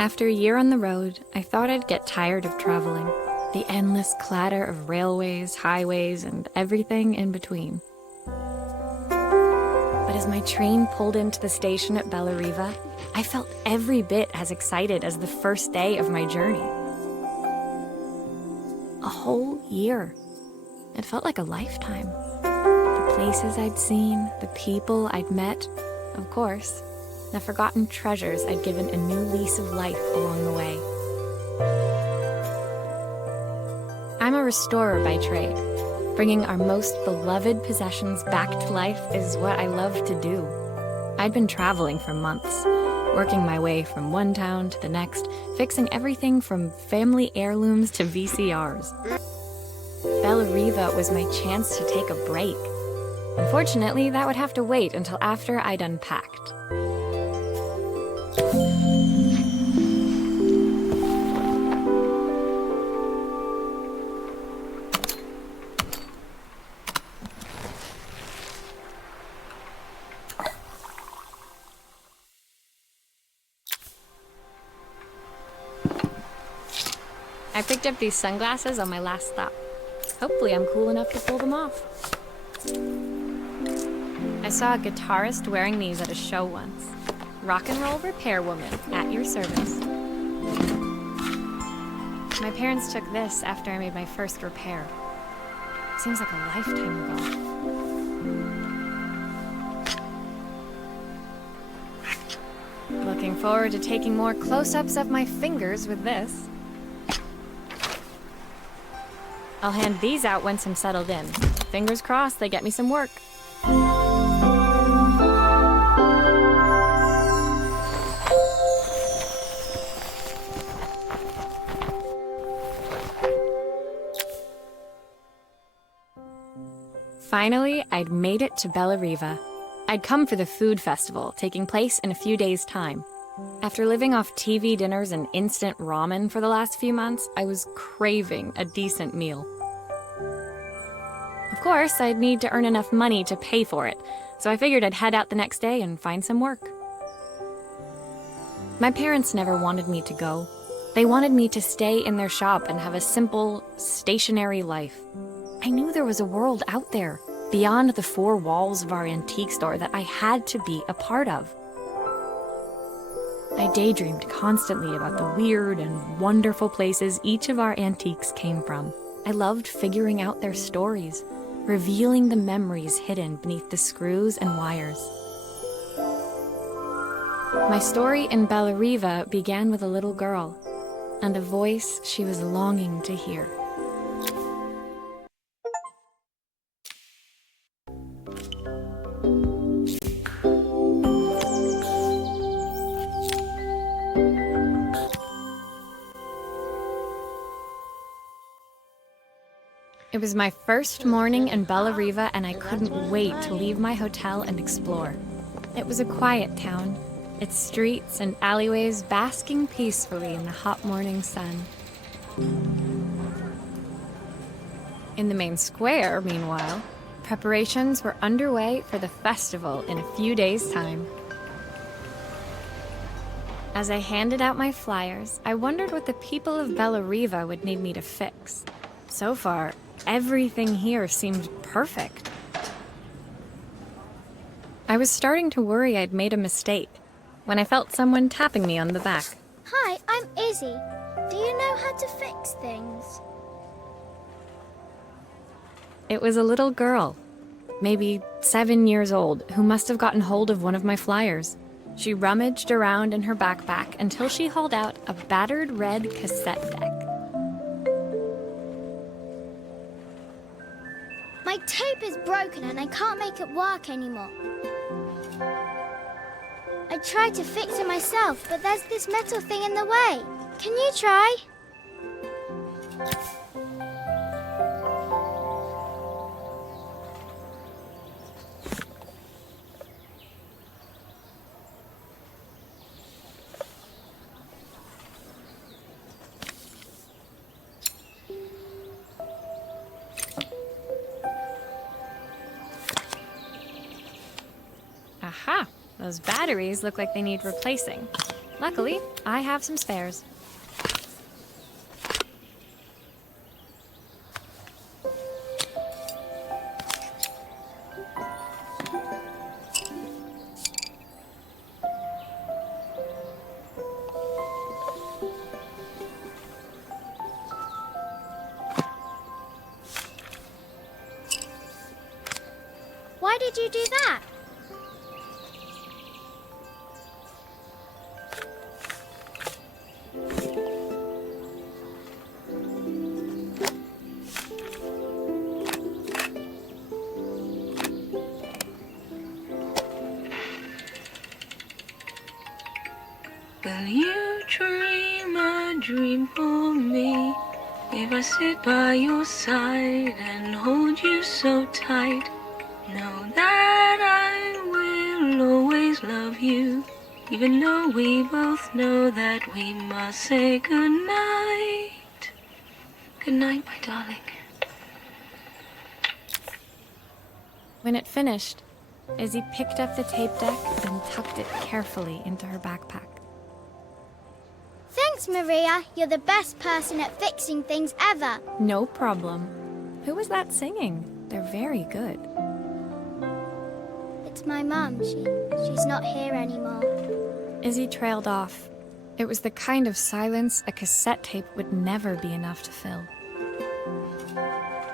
After a year on the road, I thought I'd get tired of traveling. The endless clatter of railways, highways, and everything in between. But as my train pulled into the station at Bellariva, I felt every bit as excited as the first day of my journey. A whole year. It felt like a lifetime. The places I'd seen, the people I'd met, of course, the forgotten treasures I'd given a new lease of life along the way. I'm a restorer by trade. Bringing our most beloved possessions back to life is what I love to do. I'd been traveling for months, working my way from one town to the next, fixing everything from family heirlooms to VCRs. Bellariva was my chance to take a break. Unfortunately, that would have to wait until after I'd unpacked. I picked up these sunglasses on my last stop. Hopefully I'm cool enough to pull them off. I saw a guitarist wearing these at a show once. Rock and roll repair woman, at your service. My parents took this after I made my first repair. Seems like a lifetime ago. Looking forward to taking more close-ups of my fingers with this. I'll hand these out once I'm settled in. Fingers crossed they get me some work. Finally, I'd made it to Bellariva. I'd come for the food festival, taking place in a few days' time. After living off TV dinners and instant ramen for the last few months, I was craving a decent meal. Of course, I'd need to earn enough money to pay for it, so I figured I'd head out the next day and find some work. My parents never wanted me to go. They wanted me to stay in their shop and have a simple, stationary life. I knew there was a world out there, beyond the four walls of our antique store, that I had to be a part of. I daydreamed constantly about the weird and wonderful places each of our antiques came from. I loved figuring out their stories, revealing the memories hidden beneath the screws and wires. My story in Bellariva began with a little girl, and a voice she was longing to hear. It was my first morning in Bellariva, and I couldn't wait to leave my hotel and explore. It was a quiet town, its streets and alleyways basking peacefully in the hot morning sun. In the main square, meanwhile, preparations were underway for the festival in a few days' time. As I handed out my flyers, I wondered what the people of Bellariva would need me to fix. So far, everything here seemed perfect. I was starting to worry I'd made a mistake when I felt someone tapping me on the back. Hi, I'm Izzy. Do you know how to fix things? It was a little girl, maybe 7 years old, who must have gotten hold of one of my flyers. She rummaged around in her backpack until she hauled out a battered red cassette deck. My tape is broken and I can't make it work anymore. I tried to fix it myself, but there's this metal thing in the way. Can you try? Aha! Those batteries look like they need replacing. Luckily, I have some spares. Why did you do that? Will you dream a dream for me? If I sit by your side and hold you so tight, know that I will always love you, even though we both know that we must say goodnight. Good night, my darling. When it finished, Izzy picked up the tape deck and tucked it carefully into her backpack. Thanks, Maria. You're the best person at fixing things ever. No problem. Who was that singing? They're very good. It's my mum. She's not here anymore. Izzy trailed off. It was the kind of silence a cassette tape would never be enough to fill.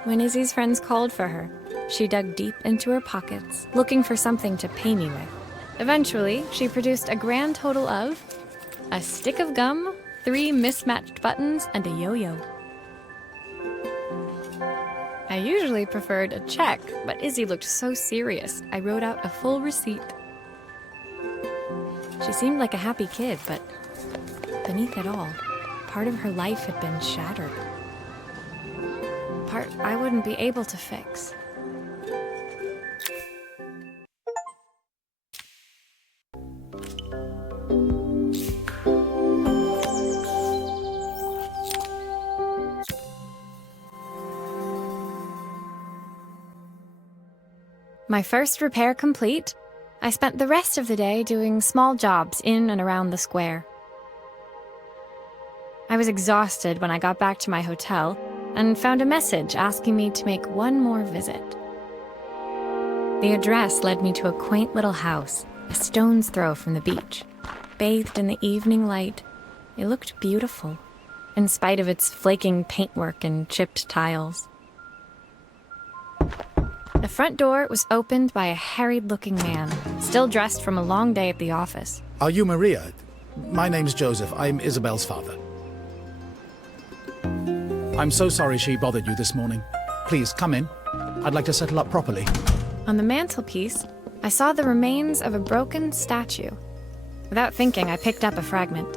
When Izzy's friends called for her, she dug deep into her pockets, looking for something to pay me with. Eventually, she produced a grand total of a stick of gum, 3 mismatched buttons, and a yo-yo. I usually preferred a check, but Izzy looked so serious, I wrote out a full receipt. She seemed like a happy kid, but beneath it all, part of her life had been shattered. Part I wouldn't be able to fix. My first repair complete, I spent the rest of the day doing small jobs in and around the square. I was exhausted when I got back to my hotel and found a message asking me to make one more visit. The address led me to a quaint little house, a stone's throw from the beach. Bathed in the evening light, it looked beautiful, in spite of its flaking paintwork and chipped tiles. The front door was opened by a harried-looking man, still dressed from a long day at the office. Are you Maria? My name's Joseph. I'm Isabel's father. I'm so sorry she bothered you this morning. Please, come in. I'd like to settle up properly. On the mantelpiece, I saw the remains of a broken statue. Without thinking, I picked up a fragment.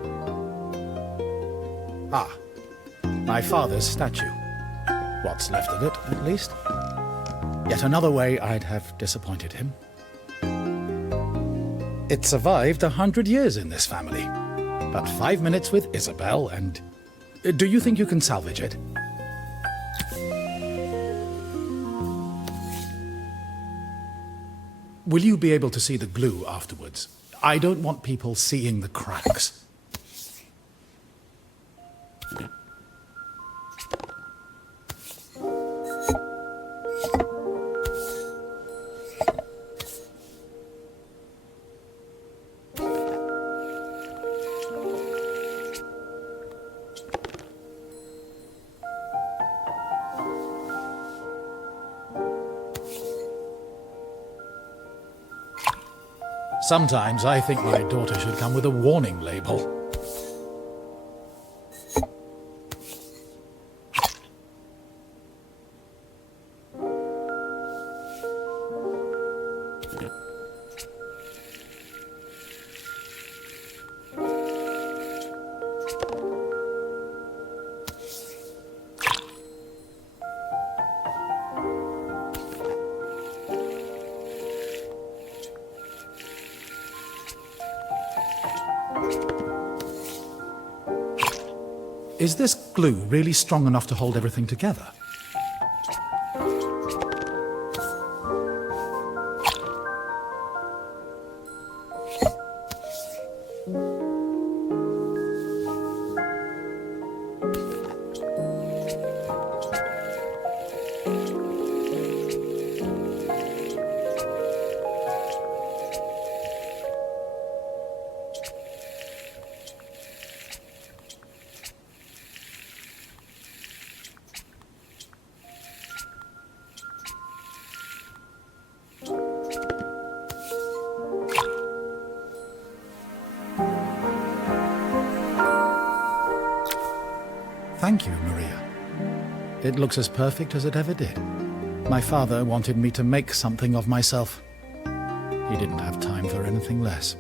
Ah, my father's statue. What's left of it, at least. Yet another way I'd have disappointed him. It survived 100 years in this family. But 5 minutes with Isabel and... Do you think you can salvage it? Will you be able to see the glue afterwards? I don't want people seeing the cracks. Sometimes I think my daughter should come with a warning label. Is this glue really strong enough to hold everything together? Thank you, Maria. It looks as perfect as it ever did. My father wanted me to make something of myself. He didn't have time for anything less.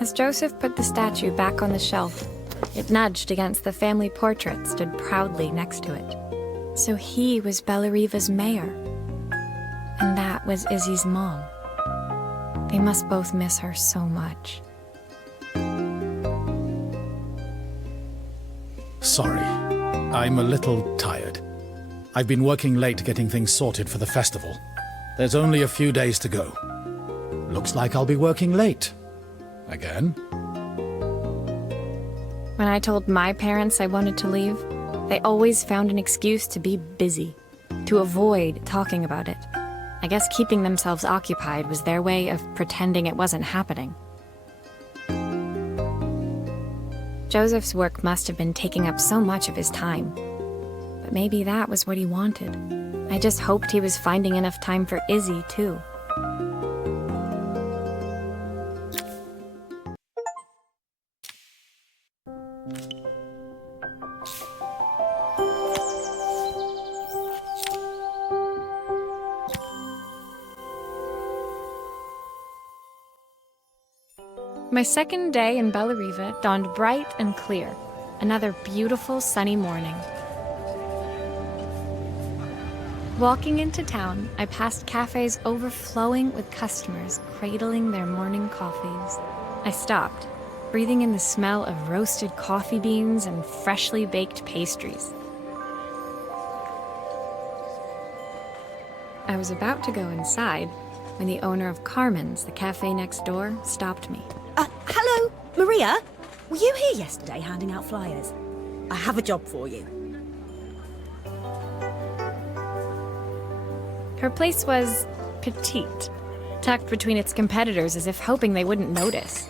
As Joseph put the statue back on the shelf, it nudged against the family portrait stood proudly next to it. So he was Bellariva's mayor. And that was Izzy's mom. They must both miss her so much. Sorry, I'm a little tired. I've been working late getting things sorted for the festival. There's only a few days to go. Looks like I'll be working late. Again? When I told my parents I wanted to leave, they always found an excuse to be busy, to avoid talking about it. I guess keeping themselves occupied was their way of pretending it wasn't happening. Joseph's work must have been taking up so much of his time. But maybe that was what he wanted. I just hoped he was finding enough time for Izzy, too. My second day in Bellariva dawned bright and clear. Another beautiful sunny morning. Walking into town, I passed cafes overflowing with customers cradling their morning coffees. I stopped, breathing in the smell of roasted coffee beans and freshly baked pastries. I was about to go inside when the owner of Carmen's, the cafe next door, stopped me. Hello, Maria? Were you here yesterday handing out flyers? I have a job for you. Her place was petite, tucked between its competitors as if hoping they wouldn't notice.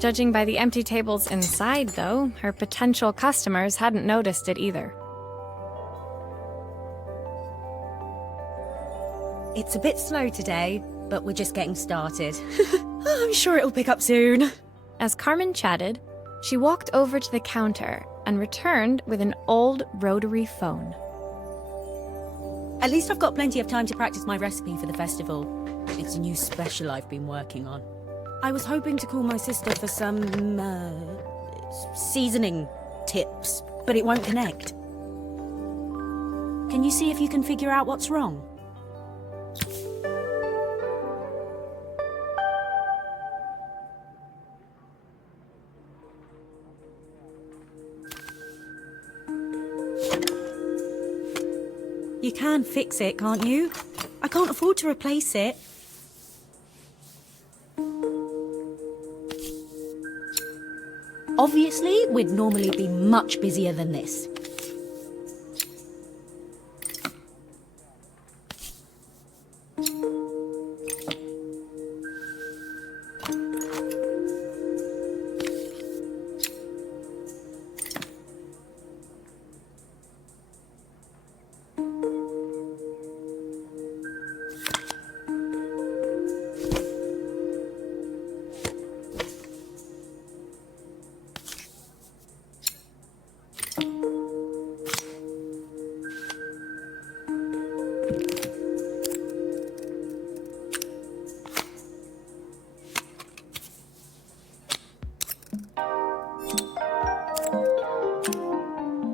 Judging by the empty tables inside, though, her potential customers hadn't noticed it either. It's a bit slow today, but we're just getting started. I'm sure it'll pick up soon. As Carmen chatted, she walked over to the counter and returned with an old rotary phone. At least I've got plenty of time to practice my recipe for the festival. It's a new special I've been working on. I was hoping to call my sister for some, seasoning tips, but it won't connect. Can you see if you can figure out what's wrong? You can fix it, can't you? I can't afford to replace it. Obviously, we'd normally be much busier than this.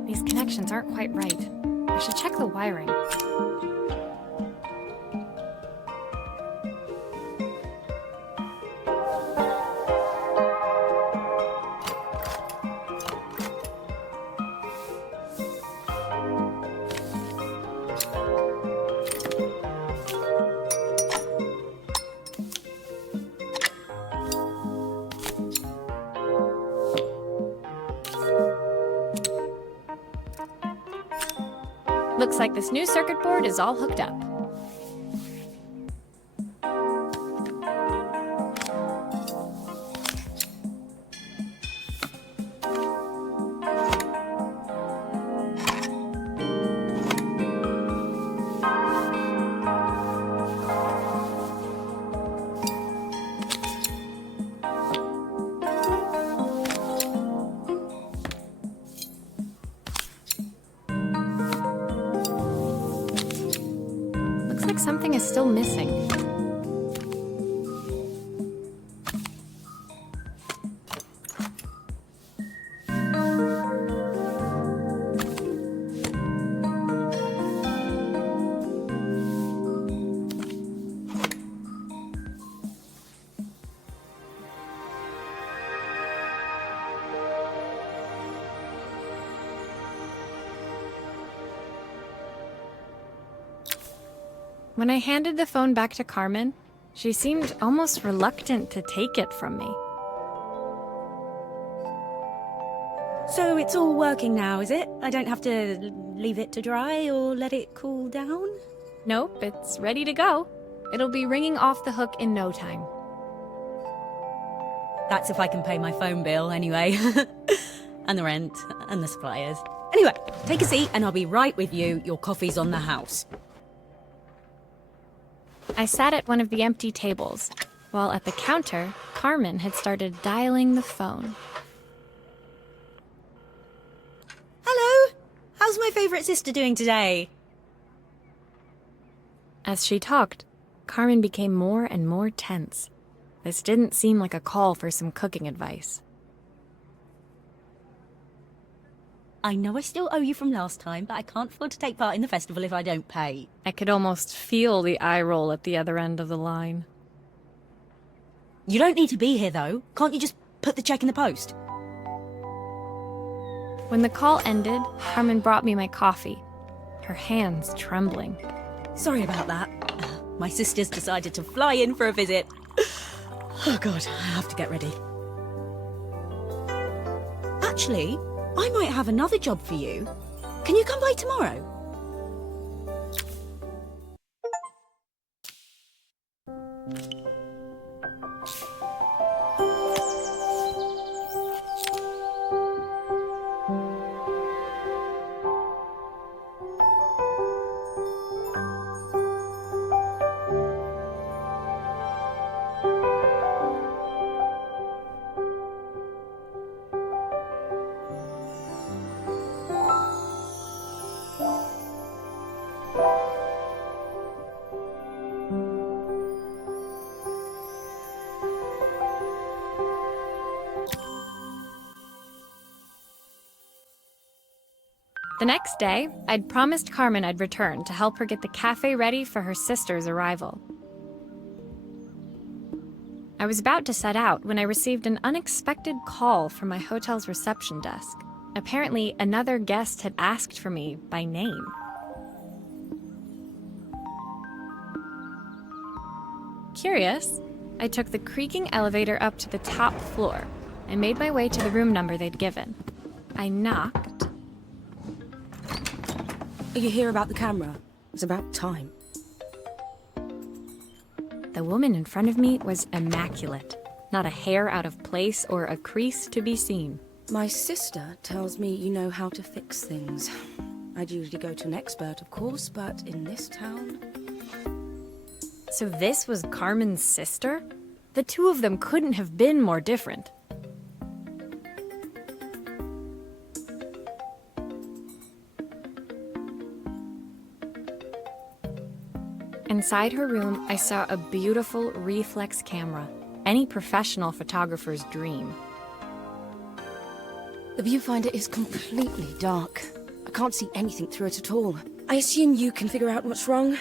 These connections aren't quite right. I should check the wiring. Looks like this new circuit board is all hooked up. something is still missing. When I handed the phone back to Carmen, she seemed almost reluctant to take it from me. So it's all working now, is it? I don't have to leave it to dry or let it cool down? Nope, it's ready to go. It'll be ringing off the hook in no time. That's if I can pay my phone bill anyway. And the rent, and the suppliers. Anyway, take a seat and I'll be right with you. Your coffee's on the house. I sat at one of the empty tables, while at the counter, Carmen had started dialing the phone. Hello! How's my favourite sister doing today? As she talked, Carmen became more and more tense. This didn't seem like a call for some cooking advice. I know I still owe you from last time, but I can't afford to take part in the festival if I don't pay. I could almost feel the eye roll at the other end of the line. You don't need to be here, though. Can't you just put the check in the post? When the call ended, Carmen brought me my coffee, her hands trembling. Sorry about that. My sister's decided to fly in for a visit. Oh God, I have to get ready. Actually, I might have another job for you. Can you come by tomorrow? The next day, I'd promised Carmen I'd return to help her get the cafe ready for her sister's arrival. I was about to set out when I received an unexpected call from my hotel's reception desk. Apparently, another guest had asked for me by name. Curious, I took the creaking elevator up to the top floor and made my way to the room number they'd given. I knocked. Are you here about the camera? It's about time. The woman in front of me was immaculate. Not a hair out of place or a crease to be seen. My sister tells me you know how to fix things. I'd usually go to an expert, of course, but in this town... So this was Carmen's sister? The two of them couldn't have been more different. Inside her room, I saw a beautiful reflex camera, any professional photographer's dream. The viewfinder is completely dark. I can't see anything through it at all. I assume you can figure out what's wrong?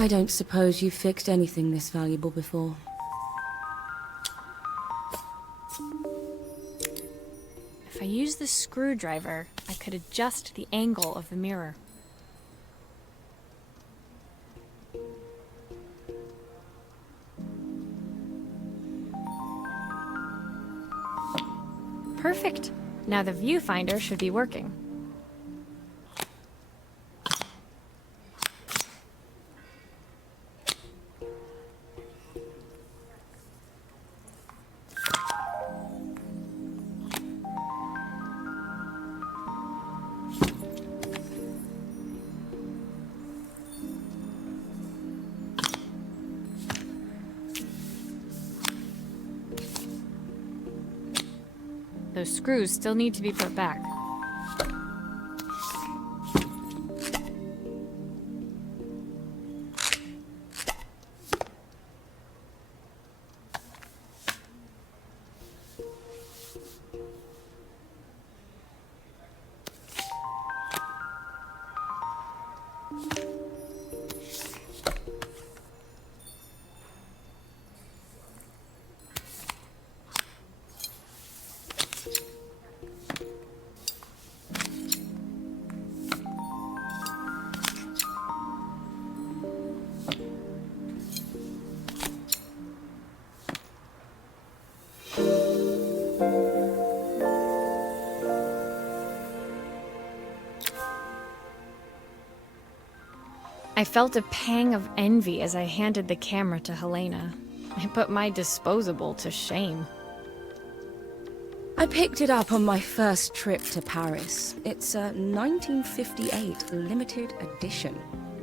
I don't suppose you've fixed anything this valuable before. If I used the screwdriver, I could adjust the angle of the mirror. Perfect. Now the viewfinder should be working. Those screws still need to be put back. I felt a pang of envy as I handed the camera to Helena. I put my disposable to shame. I picked it up on my first trip to Paris. It's a 1958 limited edition,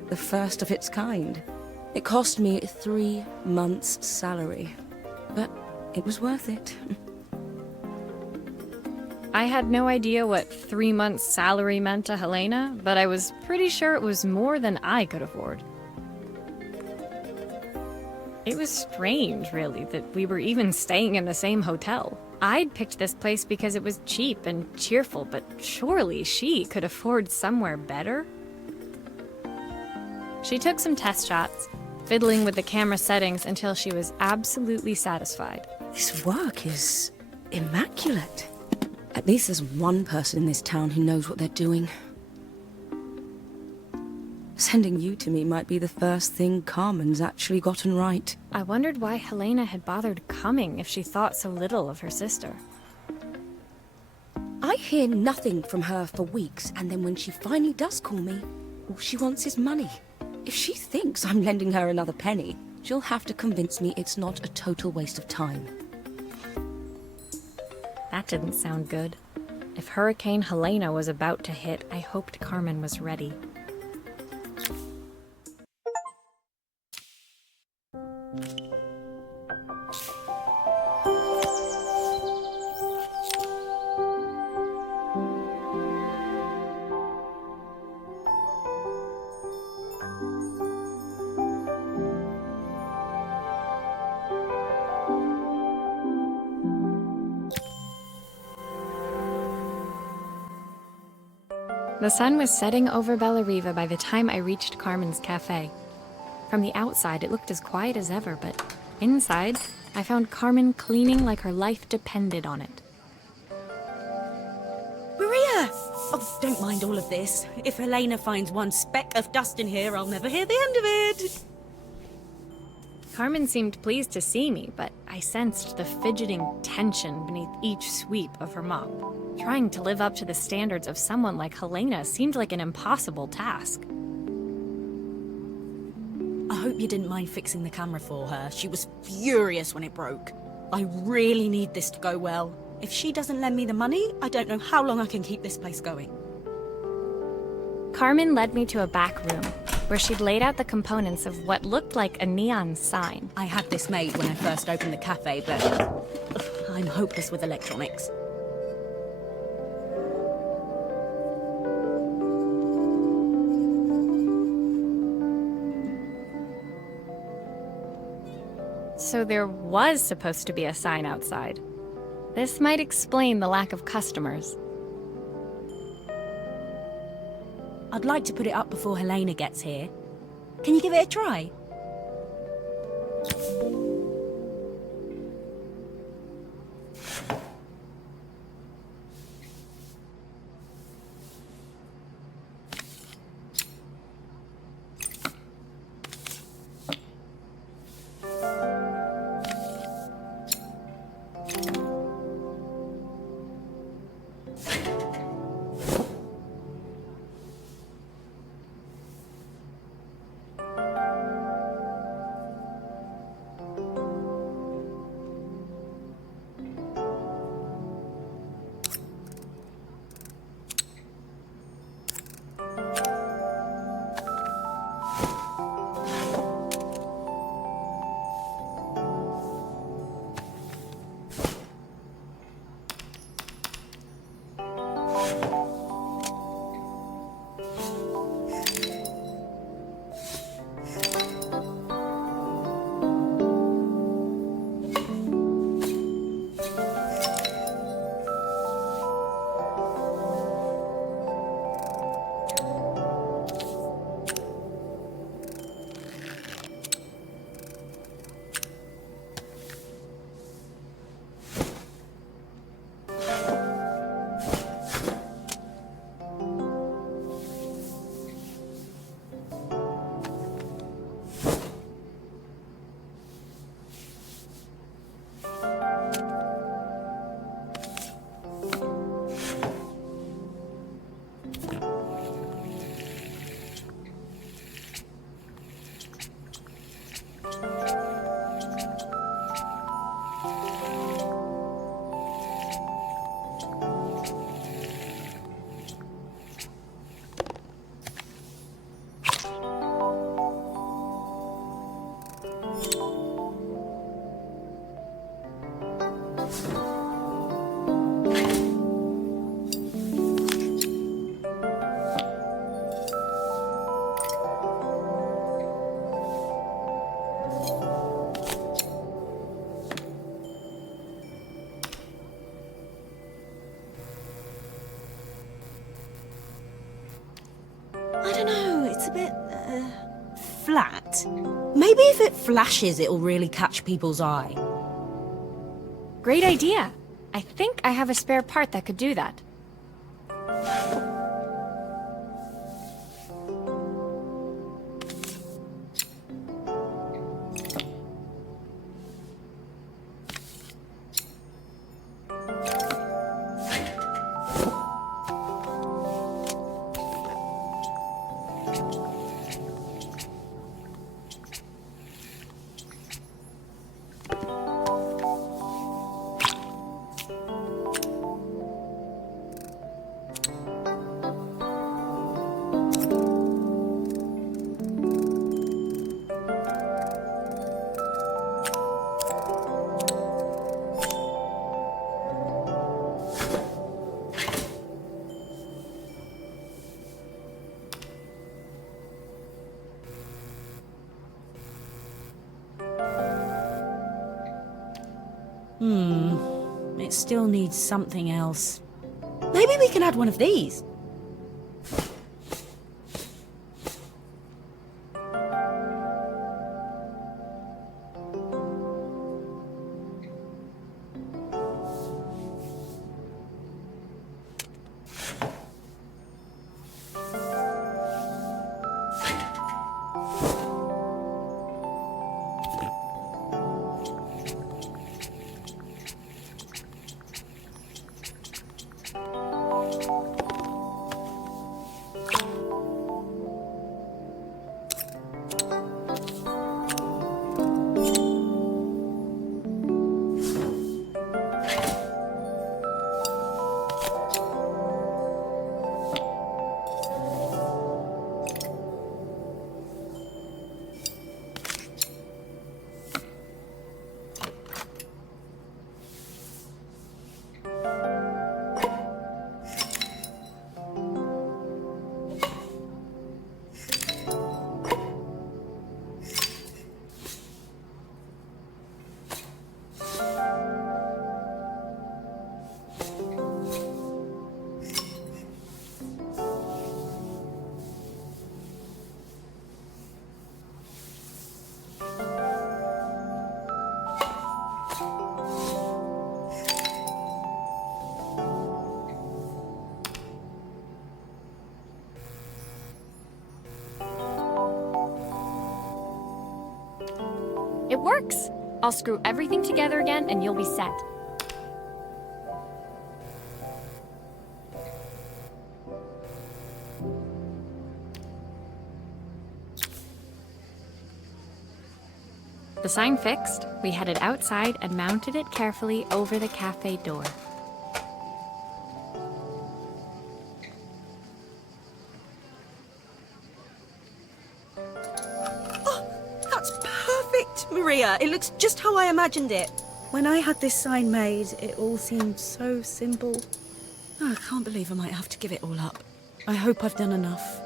the first of its kind. It cost me 3 months' salary, but it was worth it. I had no idea what 3 months' salary meant to Helena, but I was pretty sure it was more than I could afford. It was strange, really, that we were even staying in the same hotel. I'd picked this place because it was cheap and cheerful, but surely she could afford somewhere better? She took some test shots, fiddling with the camera settings until she was absolutely satisfied. This work is immaculate. At least there's one person in this town who knows what they're doing. Sending you to me might be the first thing Carmen's actually gotten right. I wondered why Helena had bothered coming if she thought so little of her sister. I hear nothing from her for weeks, and then when she finally does call me, all she wants is money. If she thinks I'm lending her another penny, she'll have to convince me it's not a total waste of time. That didn't sound good. If Hurricane Helena was about to hit, I hoped Carmen was ready. The sun was setting over Bellariva by the time I reached Carmen's cafe. From the outside, it looked as quiet as ever, but inside, I found Carmen cleaning like her life depended on it. Maria! Oh, don't mind all of this. If Helena finds one speck of dust in here, I'll never hear the end of it. Carmen seemed pleased to see me, but I sensed the fidgeting tension beneath each sweep of her mop. Trying to live up to the standards of someone like Helena seemed like an impossible task. I hope you didn't mind fixing the camera for her. She was furious when it broke. I really need this to go well. If she doesn't lend me the money, I don't know how long I can keep this place going. Carmen led me to a back room, where she'd laid out the components of what looked like a neon sign. I had this made when I first opened the cafe, but I'm hopeless with electronics. So there was supposed to be a sign outside. This might explain the lack of customers. I'd like to put it up before Helena gets here. Can you give it a try? bit, flat. Maybe if it flashes, it'll really catch people's eye. Great idea. I think I have a spare part that could do that. It still needs something else. Maybe we can add one of these. It works! I'll screw everything together again and you'll be set. The sign fixed, we headed outside and mounted it carefully over the cafe door. That's perfect, Maria. It looks just how I imagined it. When I had this sign made, it all seemed so simple. Oh, I can't believe I might have to give it all up. I hope I've done enough.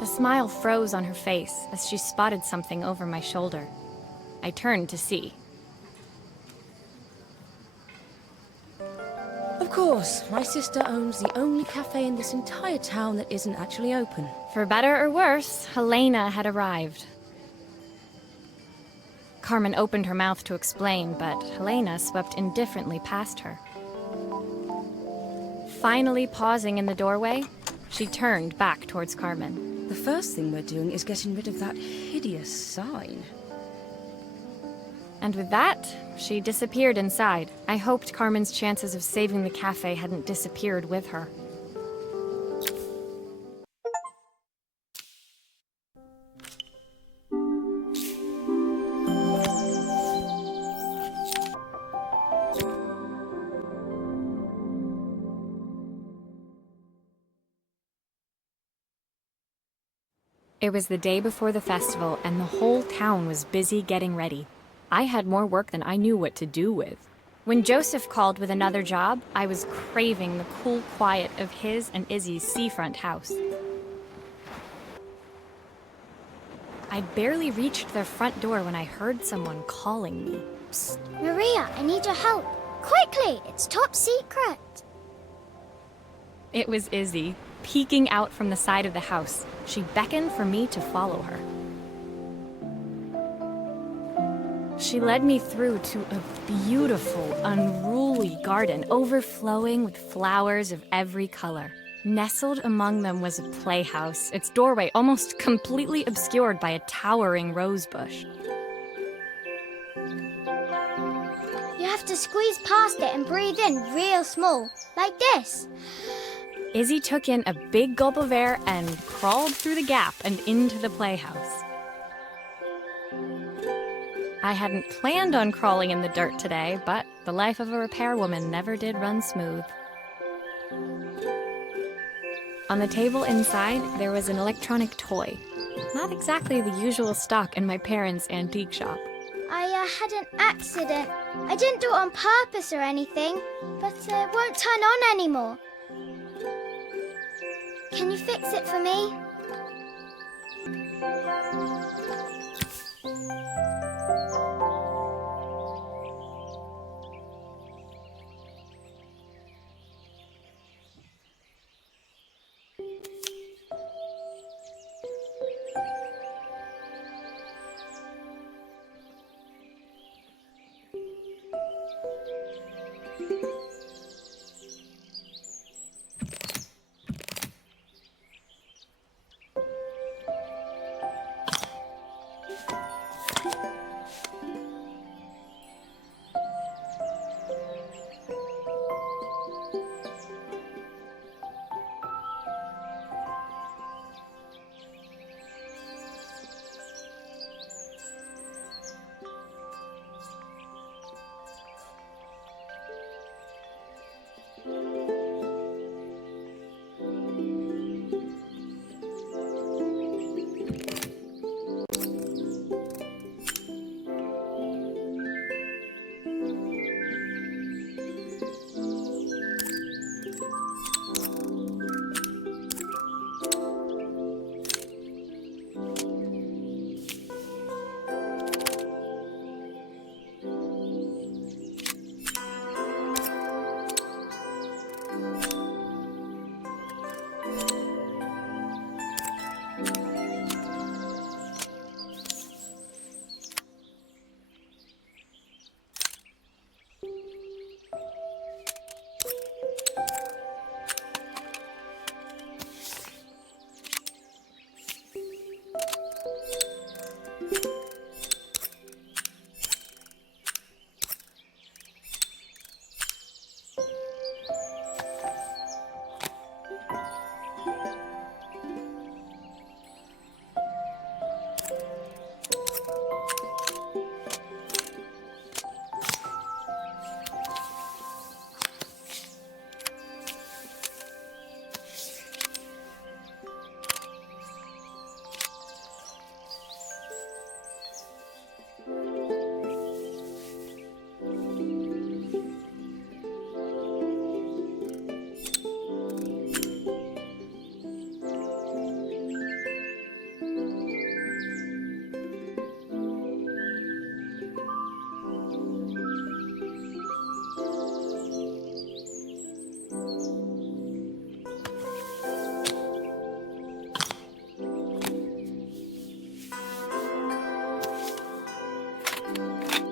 The smile froze on her face as she spotted something over my shoulder. I turned to see. Of course, my sister owns the only cafe in this entire town that isn't actually open. For better or worse, Helena had arrived. Carmen opened her mouth to explain, but Helena swept indifferently past her. Finally pausing in the doorway, she turned back towards Carmen. The first thing we're doing is getting rid of that hideous sign. And with that, she disappeared inside. I hoped Carmen's chances of saving the cafe hadn't disappeared with her. It was the day before the festival, and the whole town was busy getting ready. I had more work than I knew what to do with. When Joseph called with another job, I was craving the cool quiet of his and Izzy's seafront house. I'd barely reached their front door when I heard someone calling me. Psst, Maria, I need your help. Quickly, it's top secret. It was Izzy, peeking out from the side of the house. She beckoned for me to follow her. She led me through to a beautiful, unruly garden overflowing with flowers of every color. Nestled among them was a playhouse, its doorway almost completely obscured by a towering rose bush. You have to squeeze past it and breathe in real small, like this. Izzy took in a big gulp of air and crawled through the gap and into the playhouse. I hadn't planned on crawling in the dirt today, but the life of a repairwoman never did run smooth. On the table inside, there was an electronic toy. Not exactly the usual stock in my parents' antique shop. I had an accident. I didn't do it on purpose or anything, but it won't turn on anymore. Can you fix it for me?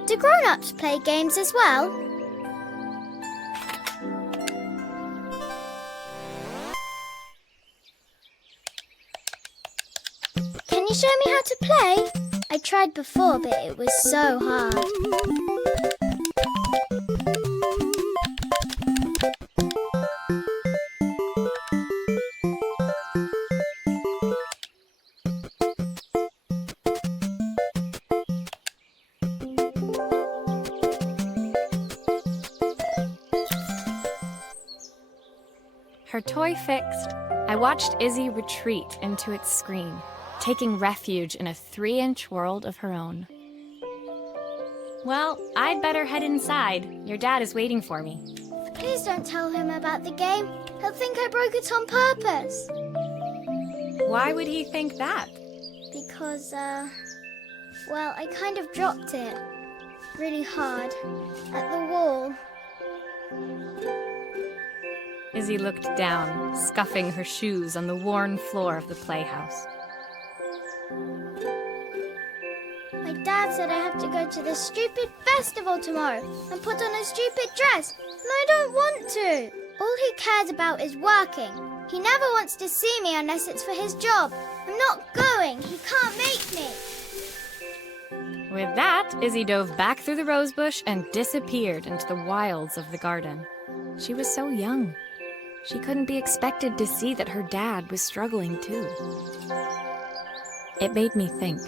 Do grown-ups play games as well? Can you show me how to play? I tried before, but it was so hard. Her toy fixed, I watched Izzy retreat into its screen, taking refuge in a 3-inch world of her own. Well, I'd better head inside. Your dad is waiting for me. Please don't tell him about the game. He'll think I broke it on purpose. Why would he think that? Because, well, I kind of dropped it really hard at the wall. Izzy looked down, scuffing her shoes on the worn floor of the playhouse. My dad said I have to go to this stupid festival tomorrow and put on a stupid dress, and I don't want to. All he cares about is working. He never wants to see me unless it's for his job. I'm not going. He can't make me. With that, Izzy dove back through the rosebush and disappeared into the wilds of the garden. She was so young. She couldn't be expected to see that her dad was struggling too. It made me think.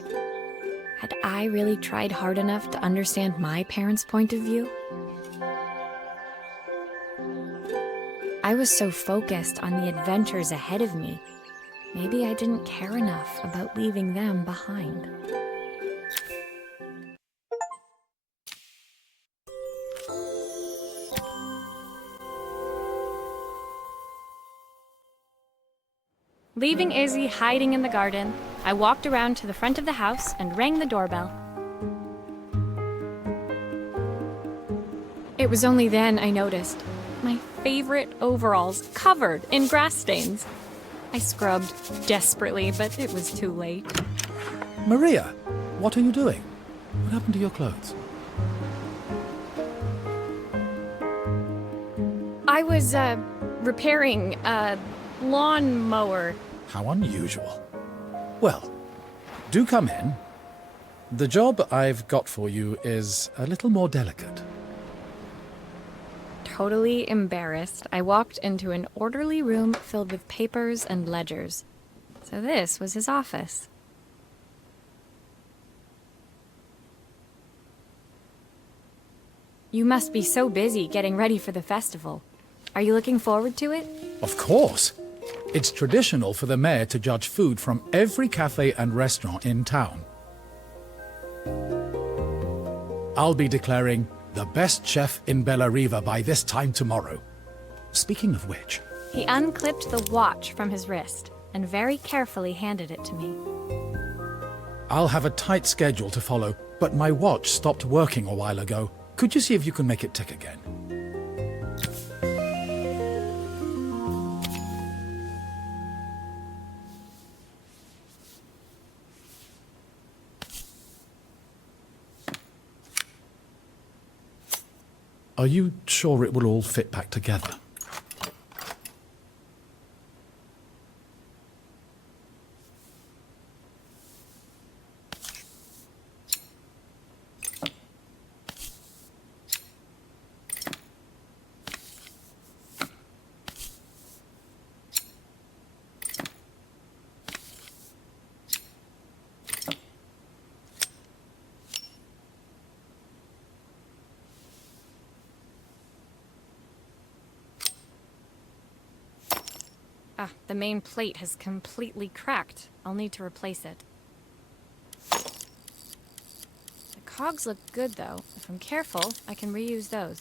Had I really tried hard enough to understand my parents' point of view? I was so focused on the adventures ahead of me. Maybe I didn't care enough about leaving them behind. Leaving Izzy hiding in the garden, I walked around to the front of the house and rang the doorbell. It was only then I noticed my favorite overalls covered in grass stains. I scrubbed desperately, but it was too late. Maria, what are you doing? What happened to your clothes? I was, repairing a lawnmower. How unusual. Well, do come in. The job I've got for you is a little more delicate. Totally embarrassed, I walked into an orderly room filled with papers and ledgers. So this was his office. You must be so busy getting ready for the festival. Are you looking forward to it? Of course. It's traditional for the mayor to judge food from every cafe and restaurant in town. I'll be declaring the best chef in Bellariva by this time tomorrow. Speaking of which... He unclipped the watch from his wrist and very carefully handed it to me. I'll have a tight schedule to follow, but my watch stopped working a while ago. Could you see if you can make it tick again? Are you sure it will all fit back together? Ah, the main plate has completely cracked. I'll need to replace it. The cogs look good, though. If I'm careful, I can reuse those.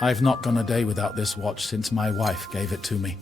I've not gone a day without this watch since my wife gave it to me.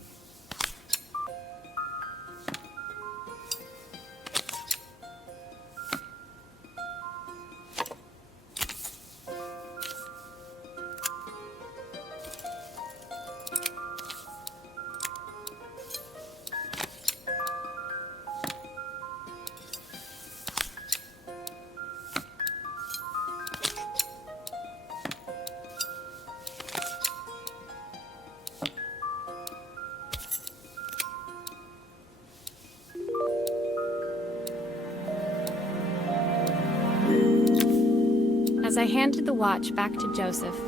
As I handed the watch back to Joseph,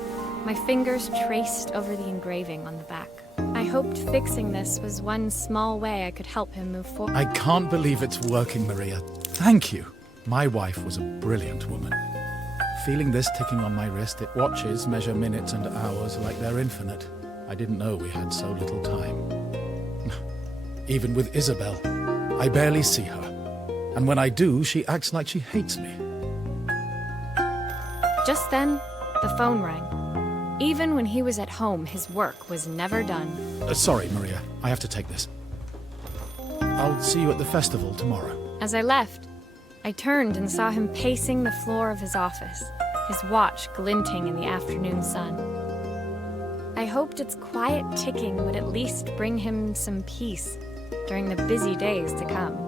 my fingers traced over the engraving on the back. I hoped fixing this was one small way I could help him move forward. I can't believe it's working, Maria. Thank you. My wife was a brilliant woman. Feeling this ticking on my wrist, it watches measure minutes and hours like they're infinite. I didn't know we had so little time. Even with Isabel, I barely see her. And when I do, she acts like she hates me. Just then, the phone rang. Even when he was at home, his work was never done. Sorry, Maria. I have to take this. I'll see you at the festival tomorrow. As I left, I turned and saw him pacing the floor of his office, his watch glinting in the afternoon sun. I hoped its quiet ticking would at least bring him some peace during the busy days to come.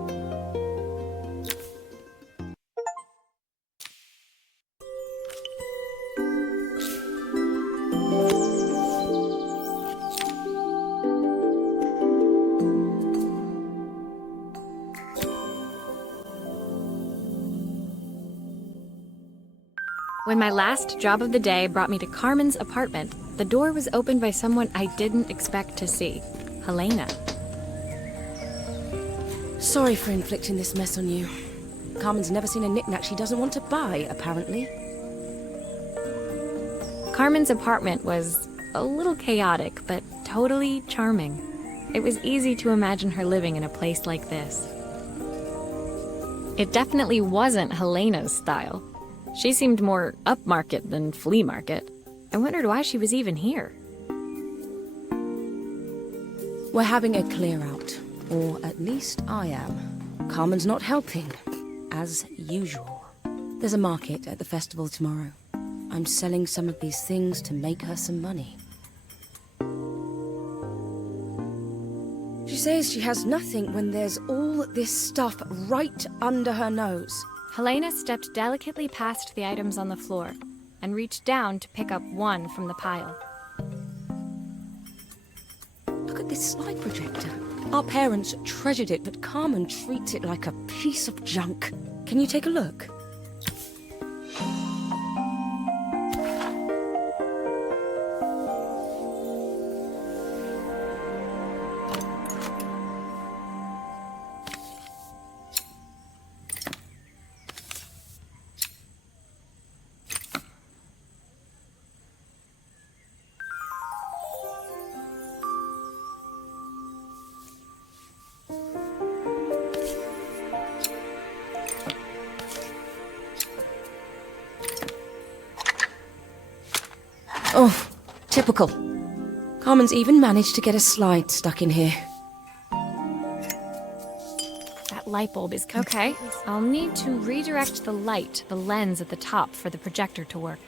When my last job of the day brought me to Carmen's apartment, the door was opened by someone I didn't expect to see, Helena. Sorry for inflicting this mess on you. Carmen's never seen a knick-knack she doesn't want to buy, apparently. Carmen's apartment was a little chaotic, but totally charming. It was easy to imagine her living in a place like this. It definitely wasn't Helena's style. She seemed more upmarket than flea market. I wondered why she was even here. We're having a clear out, or at least I am. Carmen's not helping, as usual. There's a market at the festival tomorrow. I'm selling some of these things to make her some money. She says she has nothing when there's all this stuff right under her nose. Helena stepped delicately past the items on the floor and reached down to pick up one from the pile. Look at this slide projector. Our parents treasured it, but Carmen treats it like a piece of junk. Can you take a look? Oh, typical. Carmen's even managed to get a slide stuck in here. That light bulb is okay. I'll need to redirect the light to the lens at the top for the projector to work.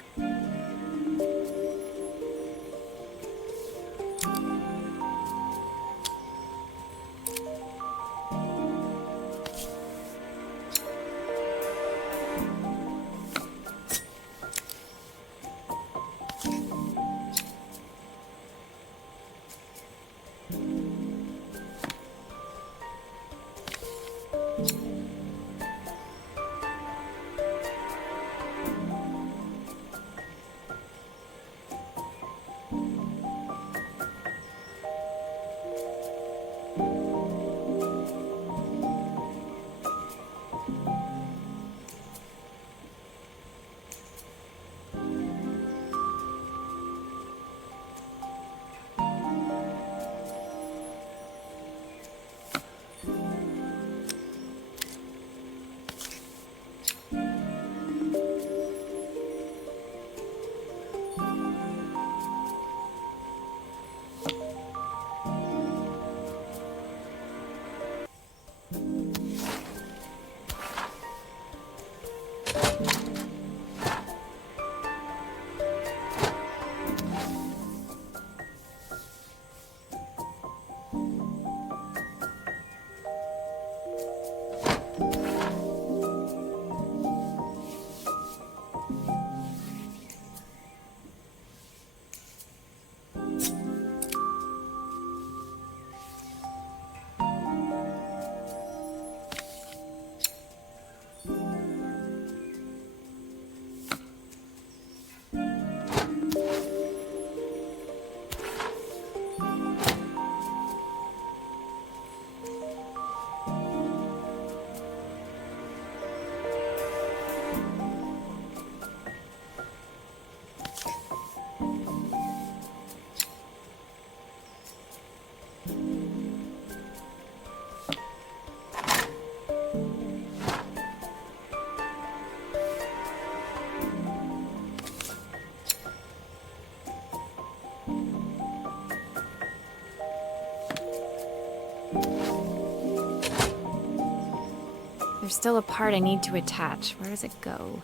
still a part I need to attach. Where does it go?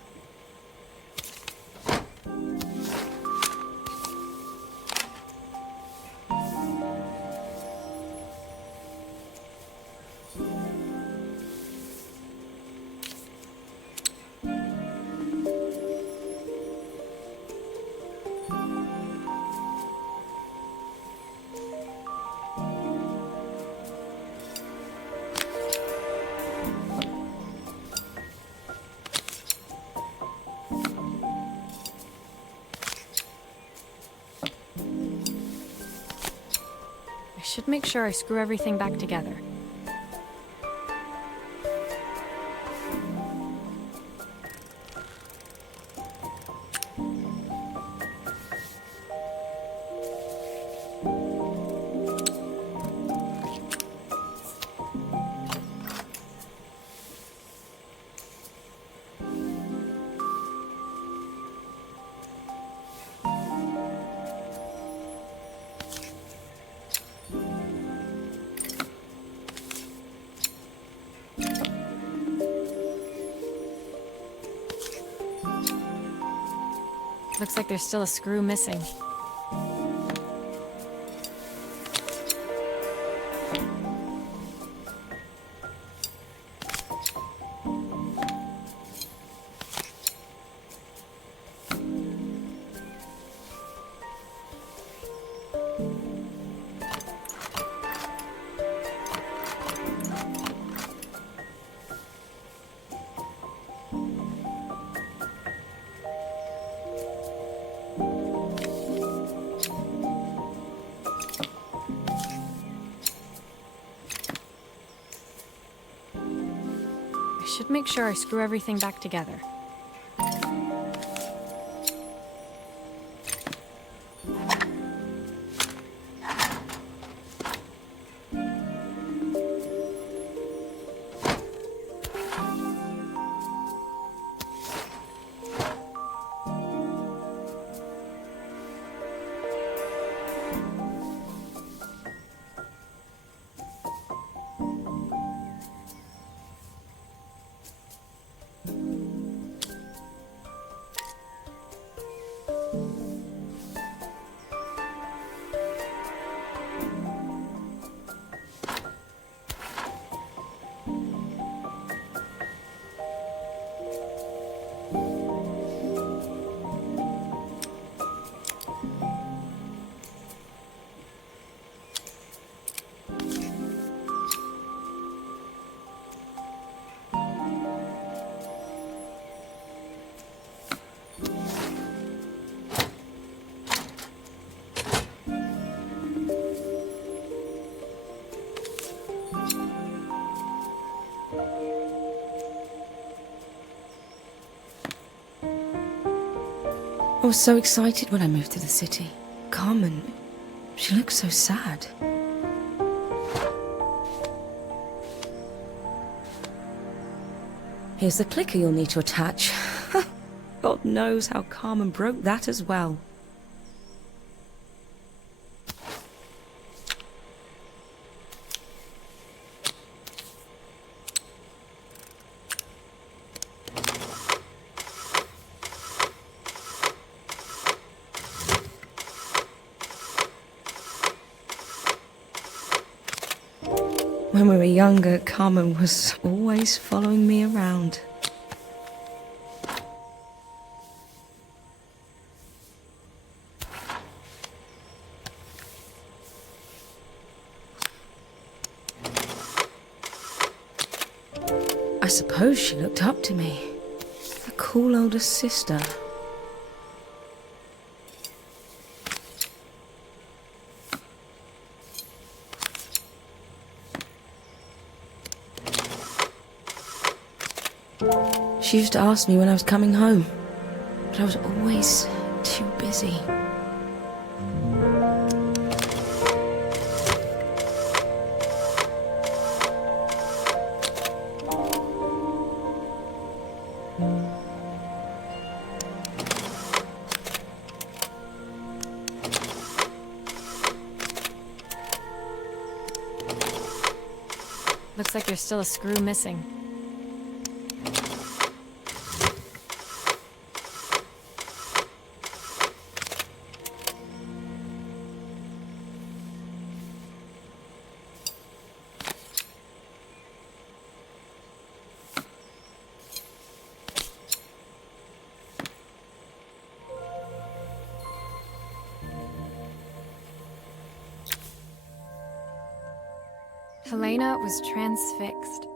I should make sure I screw everything back together. Looks like there's still a screw missing. I should make sure I screw everything back together. I was so excited when I moved to the city. Carmen, she looks so sad. Here's the clicker you'll need to attach. God knows how Carmen broke that as well. When we were younger, Carmen was always following me around. I suppose she looked up to me. A cool older sister. She used to ask me when I was coming home, but I was always too busy. Looks like there's still a screw missing. Helena was transfixed,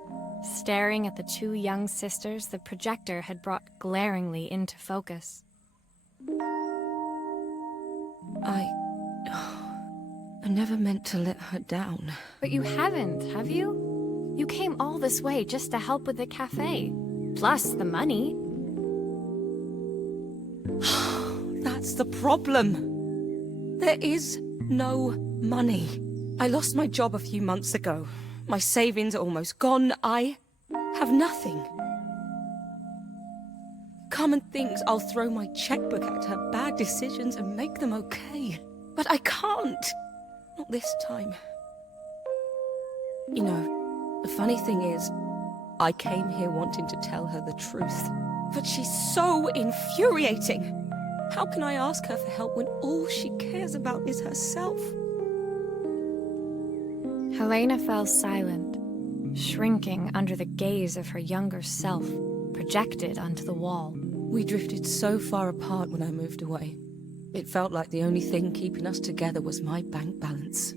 staring at the two young sisters the projector had brought glaringly into focus. I never meant to let her down. But you haven't, have you? You came all this way just to help with the cafe. Plus the money. That's the problem. There is no money. I lost my job a few months ago. My savings are almost gone. I have nothing. Carmen thinks I'll throw my checkbook at her bad decisions and make them okay. But I can't. Not this time. You know, the funny thing is, I came here wanting to tell her the truth. But she's so infuriating. How can I ask her for help when all she cares about is herself? Helena fell silent, shrinking under the gaze of her younger self, projected onto the wall. We drifted so far apart when I moved away. It felt like the only thing keeping us together was my bank balance.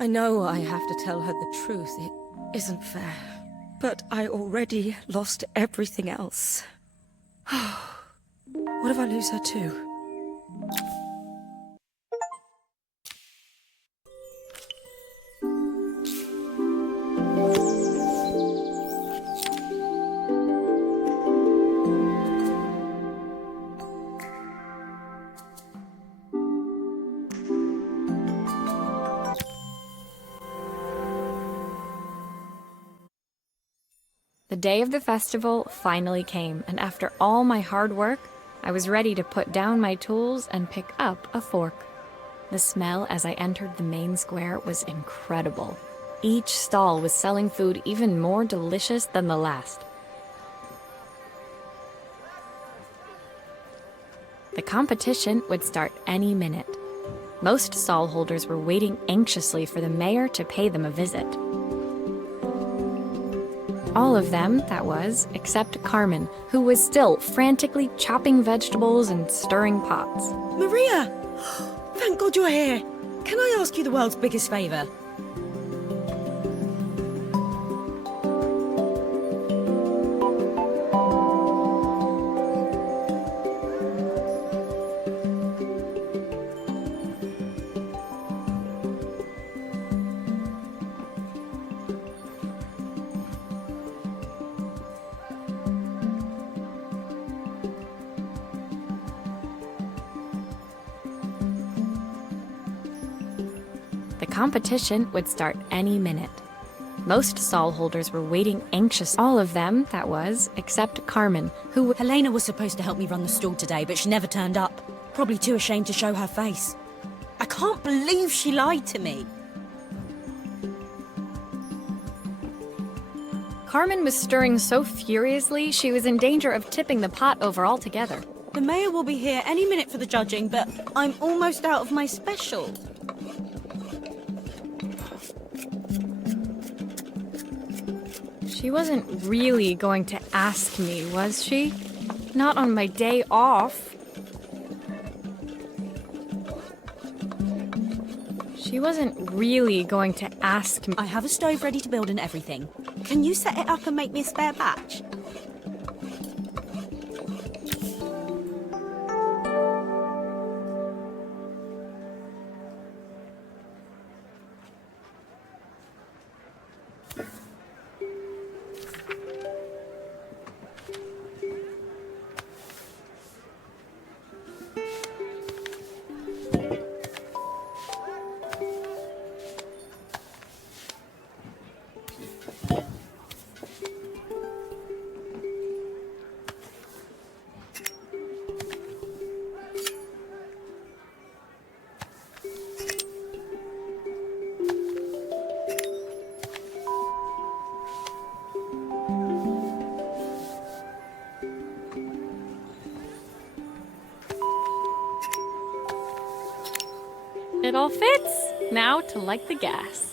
I know I have to tell her the truth. It isn't fair. But I already lost everything else. What if I lose her too? The day of the festival finally came, and after all my hard work, I was ready to put down my tools and pick up a fork. The smell as I entered the main square was incredible. Each stall was selling food even more delicious than the last. The competition would start any minute. Most stall holders were waiting anxiously for the mayor to pay them a visit. All of them, that was, except Carmen, who was still frantically chopping vegetables and stirring pots. Maria! Thank God you're here. Can I ask you the world's biggest favor? The competition would start any minute. Most stall holders were waiting anxiously. All of them, that was, except Carmen, who Helena was supposed to help me run the stall today, but she never turned up. Probably too ashamed to show her face. I can't believe she lied to me. Carmen was stirring so furiously she was in danger of tipping the pot over altogether. The mayor will be here any minute for the judging, but I'm almost out of my special. She wasn't really going to ask me, was she? Not on my day off. She wasn't really going to ask me. I have a stove ready to build and everything. Can you set it up and make me a spare batch? It all fits. Now to light the gas.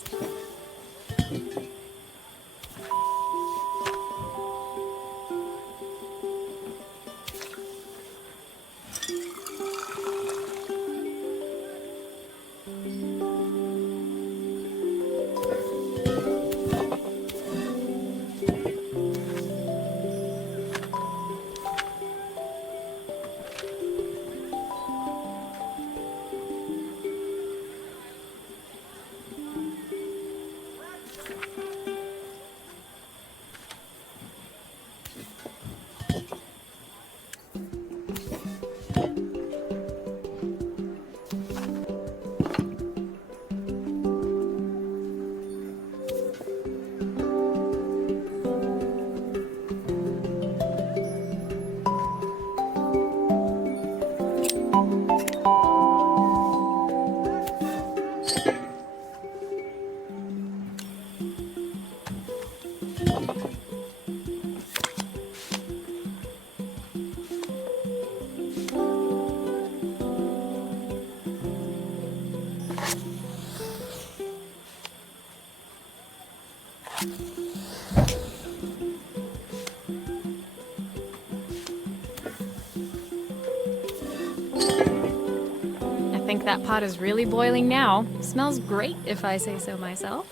think that pot is really boiling now. Smells great, if I say so myself.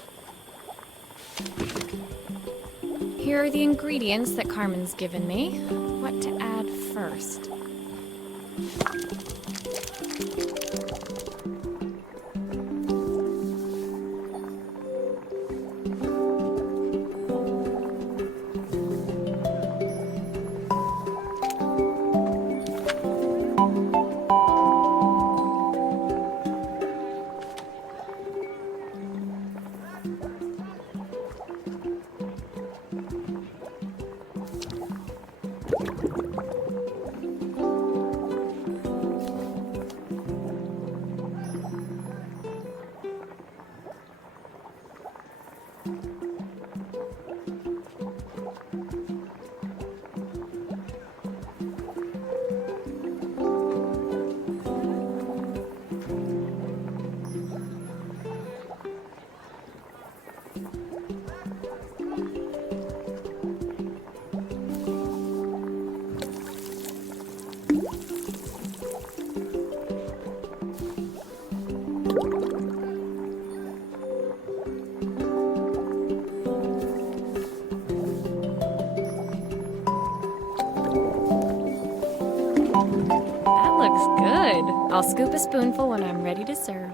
Here are the ingredients that Carmen's given me. What to add first? That looks good. I'll scoop a spoonful when I'm ready to serve.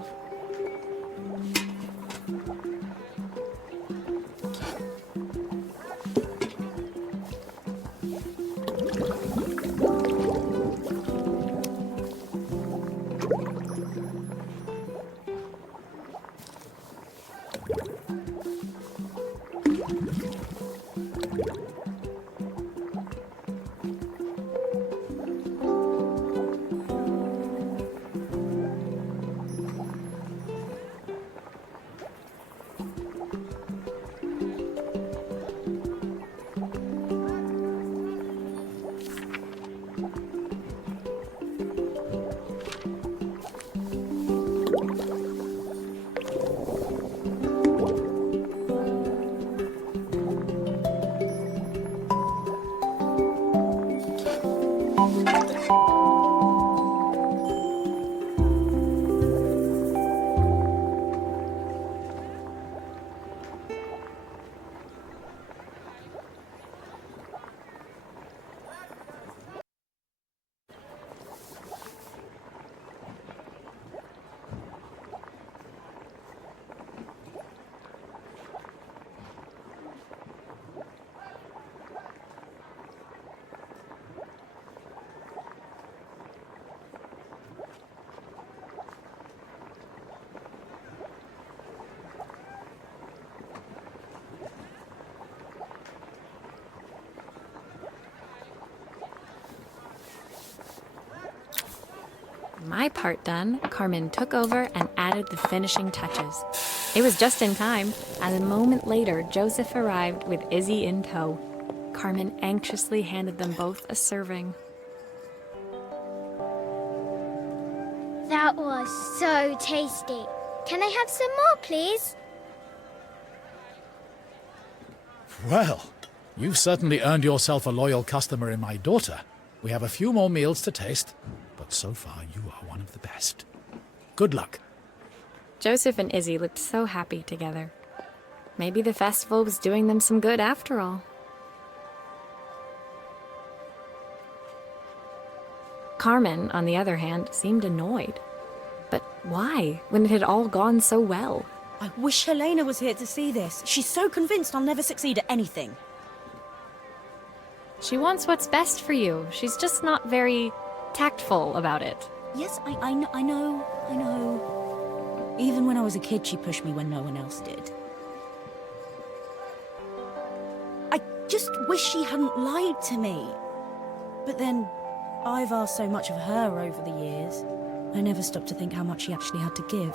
My part done, Carmen took over and added the finishing touches. It was just in time, as a moment later, Joseph arrived with Izzy in tow. Carmen anxiously handed them both a serving. That was so tasty. Can I have some more, please? Well, you've certainly earned yourself a loyal customer in my daughter. We have a few more meals to taste, but so far you are one of the best. Good luck. Joseph and Izzy looked so happy together. Maybe the festival was doing them some good after all. Carmen, on the other hand, seemed annoyed. But why, when it had all gone so well? I wish Helena was here to see this. She's so convinced I'll never succeed at anything. She wants what's best for you. She's just not very tactful about it. Yes, I know. Even when I was a kid, she pushed me when no one else did. I just wish she hadn't lied to me. But then, I've asked so much of her over the years. I never stopped to think how much she actually had to give.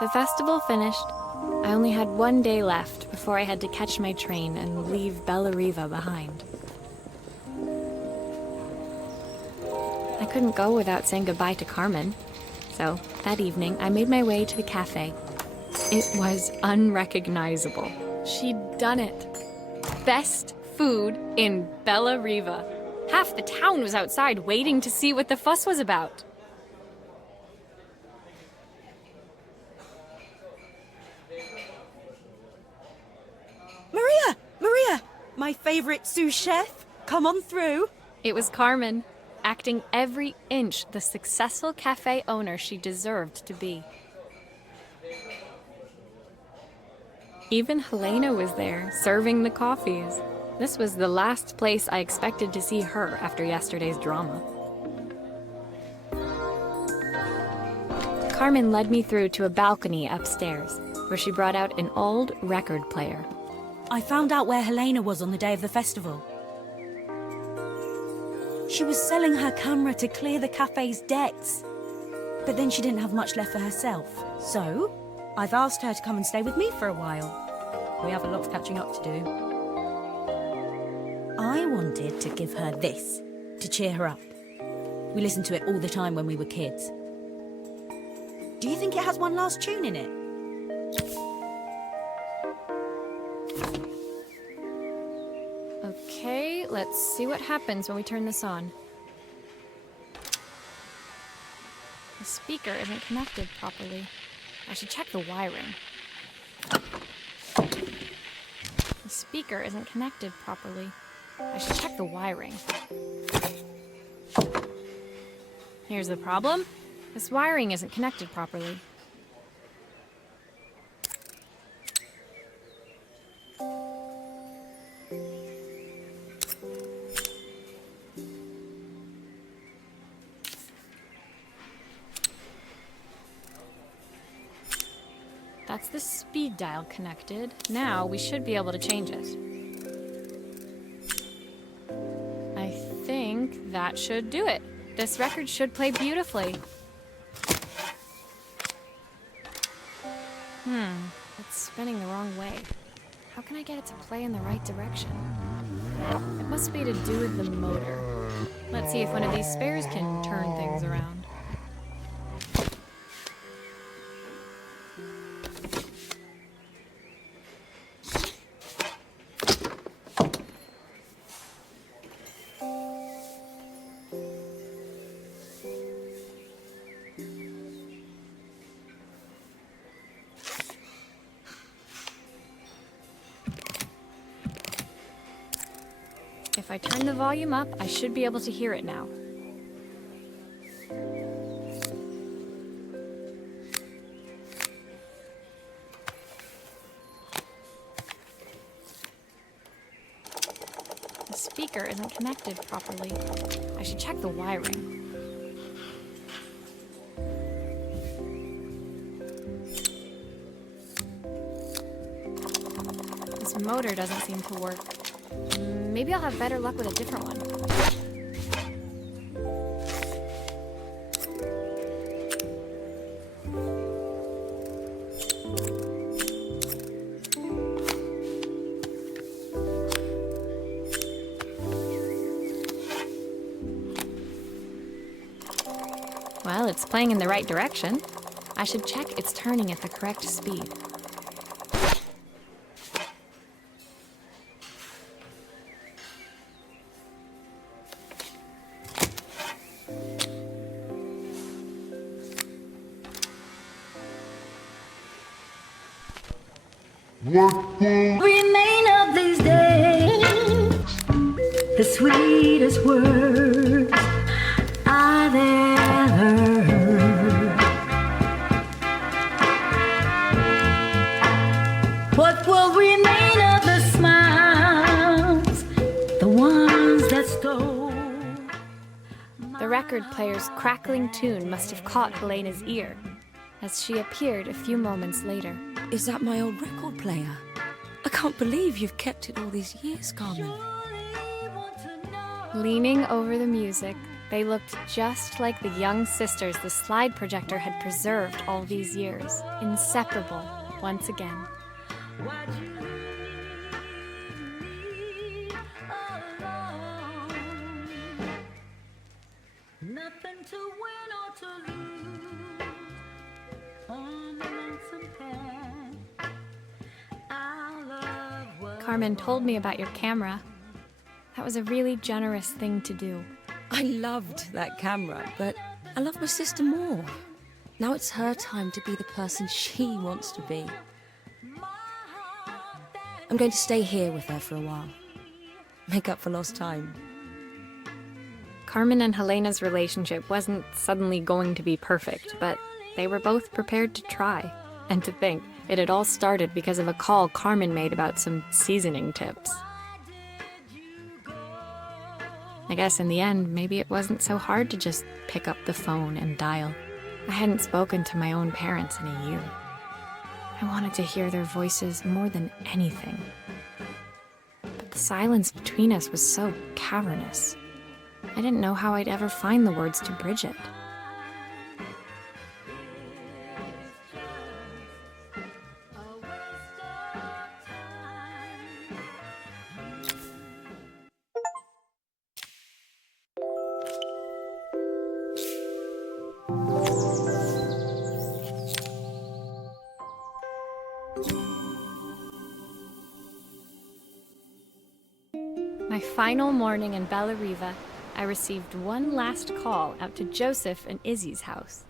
The festival finished. I only had one day left before I had to catch my train and leave Bellariva behind. I couldn't go without saying goodbye to Carmen. So, that evening, I made my way to the cafe. It was unrecognizable. She'd done it. Best food in Bellariva. Half the town was outside waiting to see what the fuss was about. Maria! My favorite sous chef. Come on through. It was Carmen, acting every inch the successful cafe owner she deserved to be. Even Helena was there, serving the coffees. This was the last place I expected to see her after yesterday's drama. Carmen led me through to a balcony upstairs, where she brought out an old record player. I found out where Helena was on the day of the festival. She was selling her camera to clear the cafe's debts. But then she didn't have much left for herself. So, I've asked her to come and stay with me for a while. We have a lot of catching up to do. I wanted to give her this, to cheer her up. We listened to it all the time when we were kids. Do you think it has one last tune in it? Okay, let's see what happens when we turn this on. The speaker isn't connected properly. I should check the wiring. The speaker isn't connected properly. I should check the wiring. Here's the problem. This wiring isn't connected properly. That's the speed dial connected. Now we should be able to change it. I think that should do it. This record should play beautifully. It's spinning the wrong way. How can I get it to play in the right direction? It must be to do with the motor. Let's see if one of these spares can turn things around. If I turn the volume up, I should be able to hear it now. The speaker isn't connected properly. I should check the wiring. This motor doesn't seem to work. Maybe I'll have better luck with a different one. Well, it's playing in the right direction. I should check it's turning at the correct speed. What will remain of these days? The sweetest words I've ever heard. What will remain of the smiles, the ones that stole? The record player's crackling tune must have caught Helena's ear, as she appeared a few moments later. Is that my old record player? I can't believe you've kept it all these years, Carmen. Leaning over the music, They looked just like the young sisters the slide projector had preserved all these years, inseparable once again. Why'd you leave me alone? Nothing to win or to lose on the lonesome path. Our love was Carmen told me about your camera. That was a really generous thing to do. I loved that camera, but I love my sister more. Now it's her time to be the person she wants to be. I'm going to stay here with her for a while. Make up for lost time. Carmen and Helena's relationship wasn't suddenly going to be perfect, but they were both prepared to try. And to think, it had all started because of a call Carmen made about some seasoning tips. I guess in the end, maybe it wasn't so hard to just pick up the phone and dial. I hadn't spoken to my own parents in a year. I wanted to hear their voices more than anything. But the silence between us was so cavernous. I didn't know how I'd ever find the words to bridge it. My final morning in Bella Riva, I received one last call out to Joseph and Izzy's house.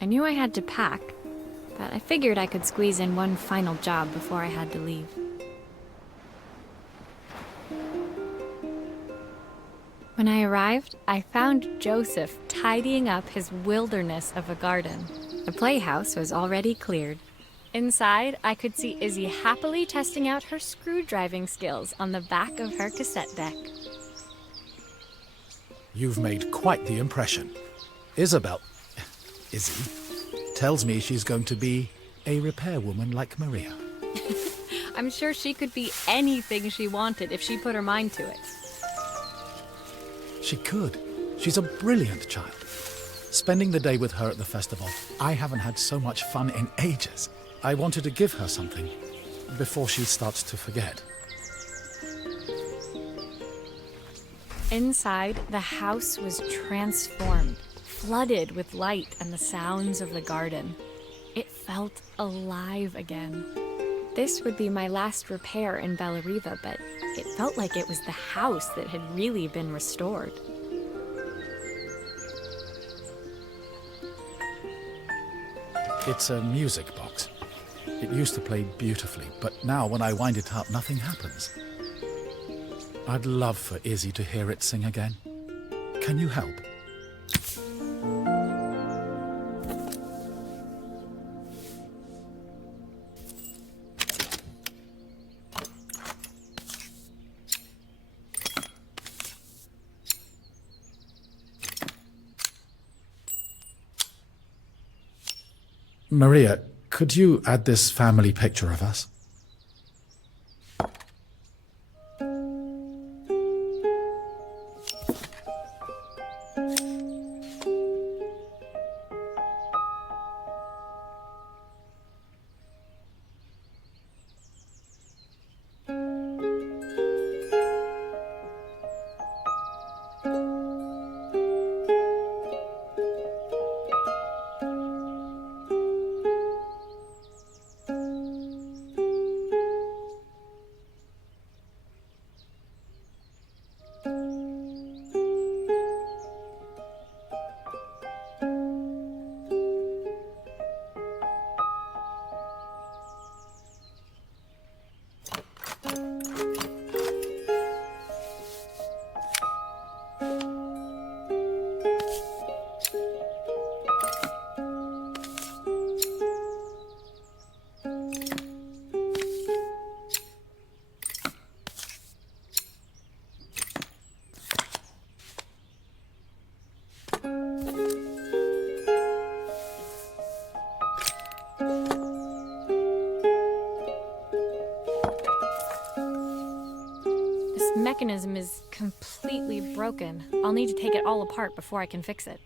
I knew I had to pack, but I figured I could squeeze in one final job before I had to leave. When I arrived, I found Joseph tidying up his wilderness of a garden. The playhouse was already cleared. Inside, I could see Izzy happily testing out her screw-driving skills on the back of her cassette deck. You've made quite the impression. Izzy, tells me she's going to be a repairwoman like Maria. I'm sure she could be anything she wanted if she put her mind to it. She could. She's a brilliant child. Spending the day with her at the festival, I haven't had so much fun in ages. I wanted to give her something before she starts to forget. Inside, the house was transformed, flooded with light and the sounds of the garden. It felt alive again. This would be my last repair in Bella Riva, but it felt like it was the house that had really been restored. It's a music box. It used to play beautifully, but now when I wind it up, nothing happens. I'd love for Izzy to hear it sing again. Can you help? Maria, could you add this family picture of us? mechanism is completely broken. I'll need to take it all apart before I can fix it.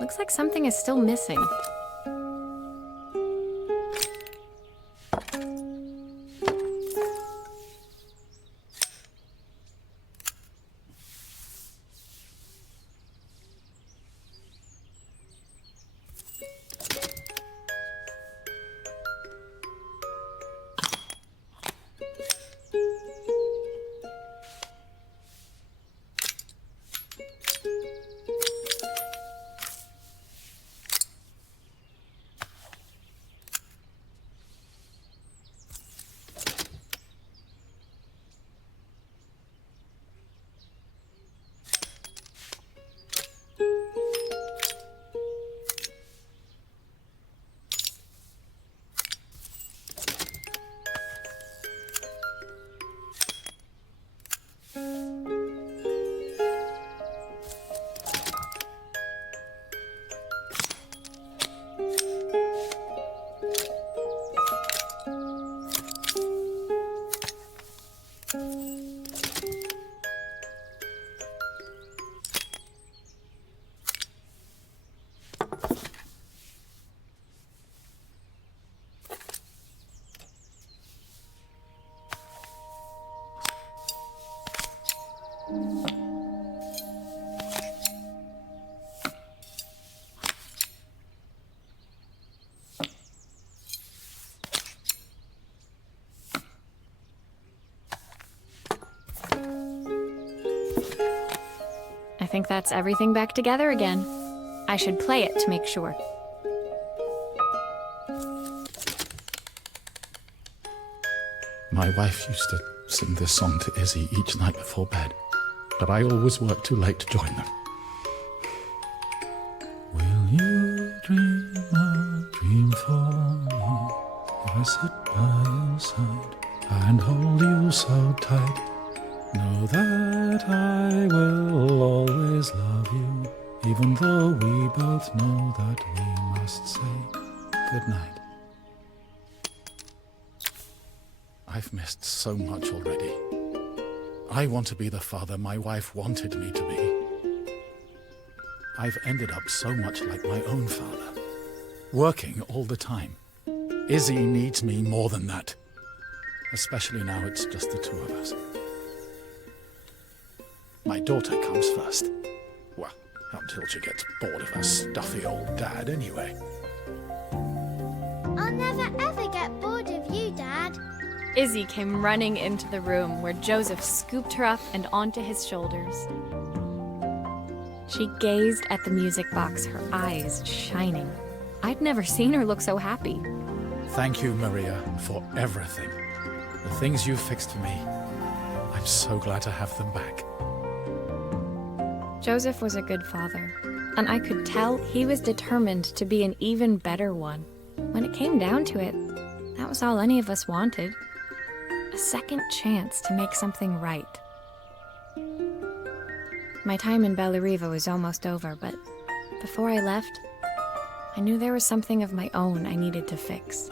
Looks like something is still missing. think that's everything back together again. I should play it to make sure. My wife used to sing this song to Izzy each night before bed, but I always worked too late to join them. Will you dream a dream for me? If I sit by your side and hold you so tight, know that I will always love you, even though we both know that we must say goodnight. I've missed so much already. I want to be the father my wife wanted me to be. I've ended up so much like my own father, working all the time. Izzy needs me more than that, especially now it's just the two of us. My daughter comes first. Well, until she gets bored of her stuffy old dad anyway. I'll never ever get bored of you, Dad. Izzy came running into the room where Joseph scooped her up and onto his shoulders. She gazed at the music box, her eyes shining. I'd never seen her look so happy. Thank you, Maria, for everything. The things you fixed for me. I'm so glad to have them back. Joseph was a good father, and I could tell he was determined to be an even better one. When it came down to it, that was all any of us wanted. A second chance to make something right. My time in Bellariva was almost over, but before I left, I knew there was something of my own I needed to fix.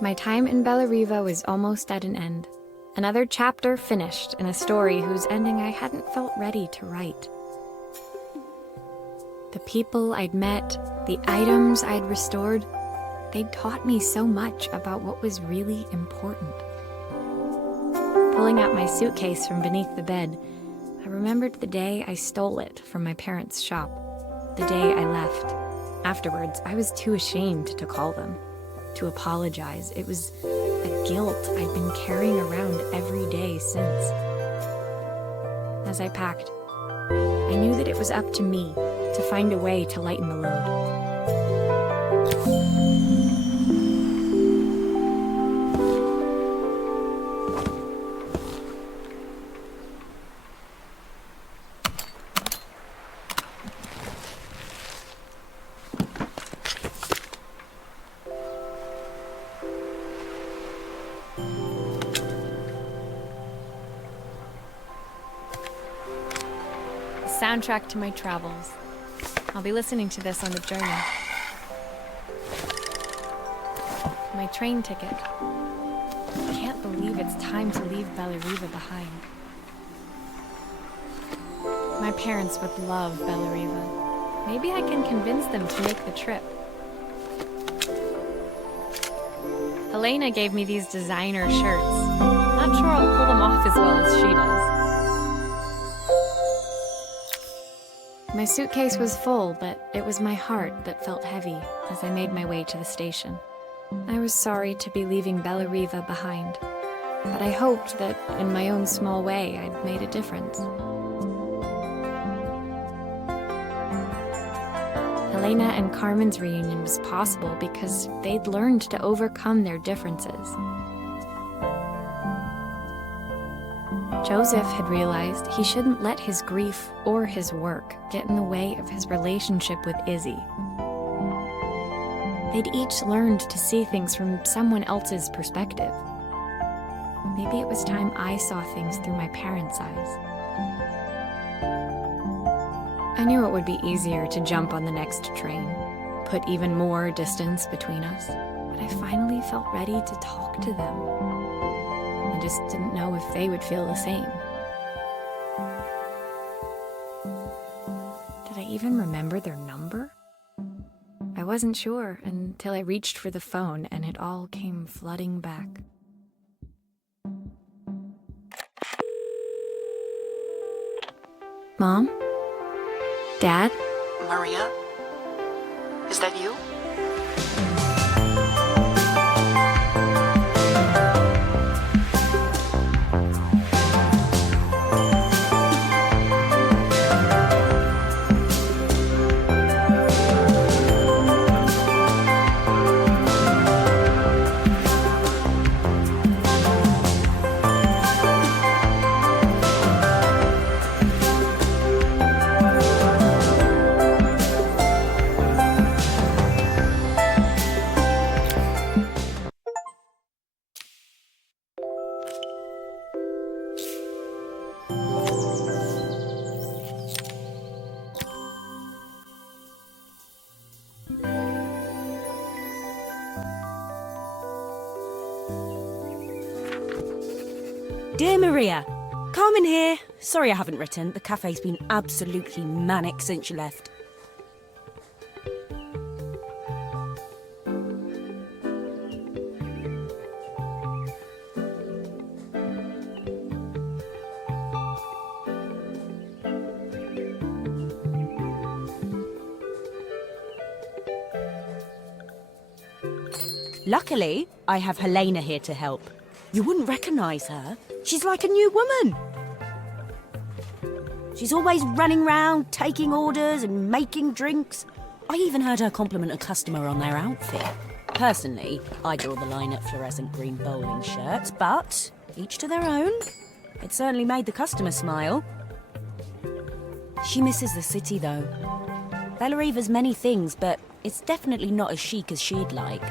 My time in Bellariva was almost at an end. Another chapter finished in a story whose ending I hadn't felt ready to write. The people I'd met, the items I'd restored, they'd taught me so much about what was really important. Pulling out my suitcase from beneath the bed, I remembered the day I stole it from my parents' shop, the day I left. Afterwards, I was too ashamed to call them, to apologize. It was a guilt I'd been carrying around every day since. As I packed, I knew that it was up to me to find a way to lighten the load. Soundtrack to my travels. I'll be listening to this on the journey. My train ticket. I can't believe it's time to leave Bellariva behind. My parents would love Bellariva. Maybe I can convince them to make the trip. Helena gave me these designer shirts. Not sure I'll pull them off as well as she does. My suitcase was full, but it was my heart that felt heavy as I made my way to the station. I was sorry to be leaving Bellariva behind, but I hoped that, in my own small way, I'd made a difference. Helena and Carmen's reunion was possible because they'd learned to overcome their differences. Joseph had realized he shouldn't let his grief or his work get in the way of his relationship with Izzy. They'd each learned to see things from someone else's perspective. Maybe it was time I saw things through my parents' eyes. I knew it would be easier to jump on the next train, put even more distance between us, but I finally felt ready to talk to them. I just didn't know if they would feel the same. Did I even remember their number? I wasn't sure until I reached for the phone and it all came flooding back. Mom? Dad? Maria? Is that you? Dear Maria, Carmen here. Sorry I haven't written. The cafe's been absolutely manic since you left. Luckily, I have Helena here to help. You wouldn't recognise her. She's like a new woman. She's always running round, taking orders and making drinks. I even heard her compliment a customer on their outfit. Personally, I draw the line at fluorescent green bowling shirts, but each to their own. It certainly made the customer smile. She misses the city, though. Bellariva's many things, but it's definitely not as chic as she'd like.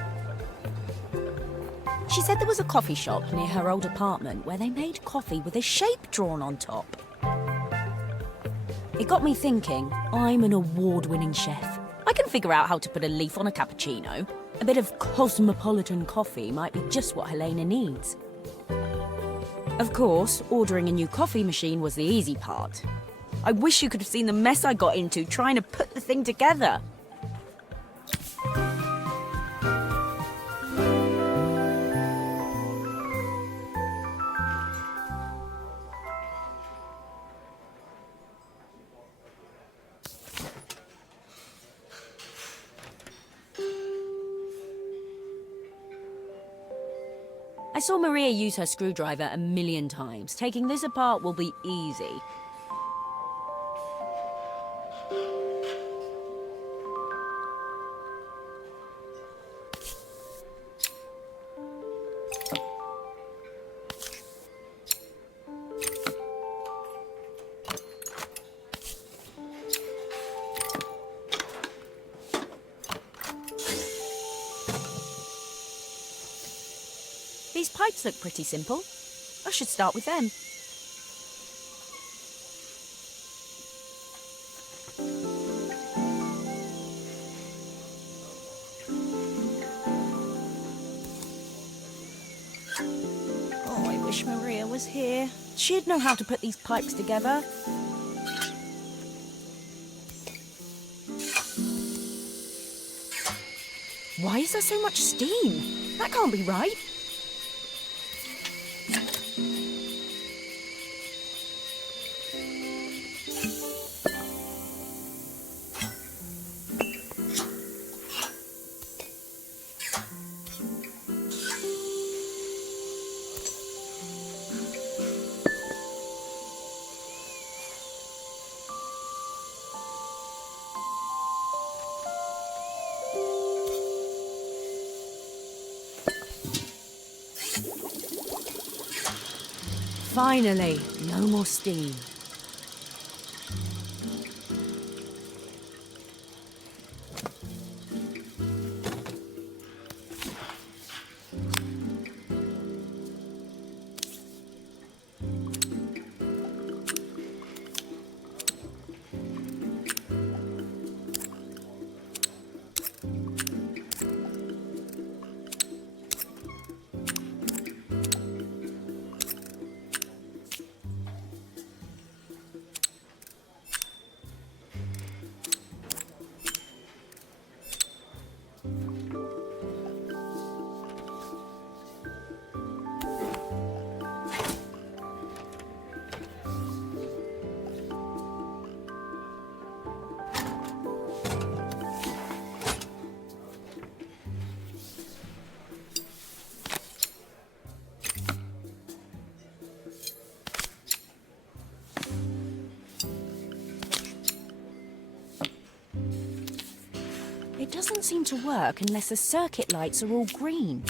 She said there was a coffee shop near her old apartment where they made coffee with a shape drawn on top. It got me thinking, I'm an award-winning chef. I can figure out how to put a leaf on a cappuccino. A bit of cosmopolitan coffee might be just what Helena needs. Of course, ordering a new coffee machine was the easy part. I wish you could have seen the mess I got into trying to put the thing together. I saw Maria use her screwdriver a million times. Taking this apart will be easy. These pipes look pretty simple. I should start with them. Oh, I wish Maria was here. She'd know how to put these pipes together. Why is there so much steam? That can't be right. Finally, no more steam. It doesn't seem to work unless the circuit lights are all green.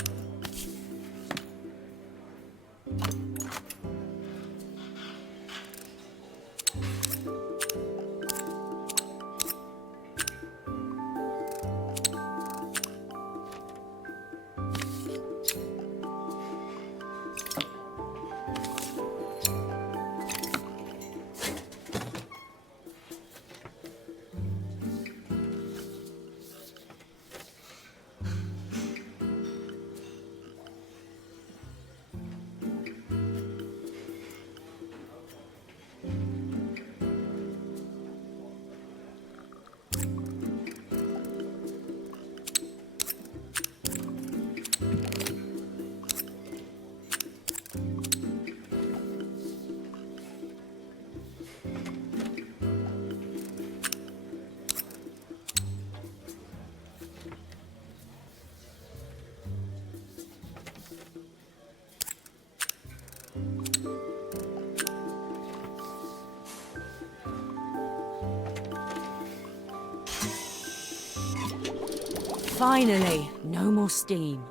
Finally, no more steam.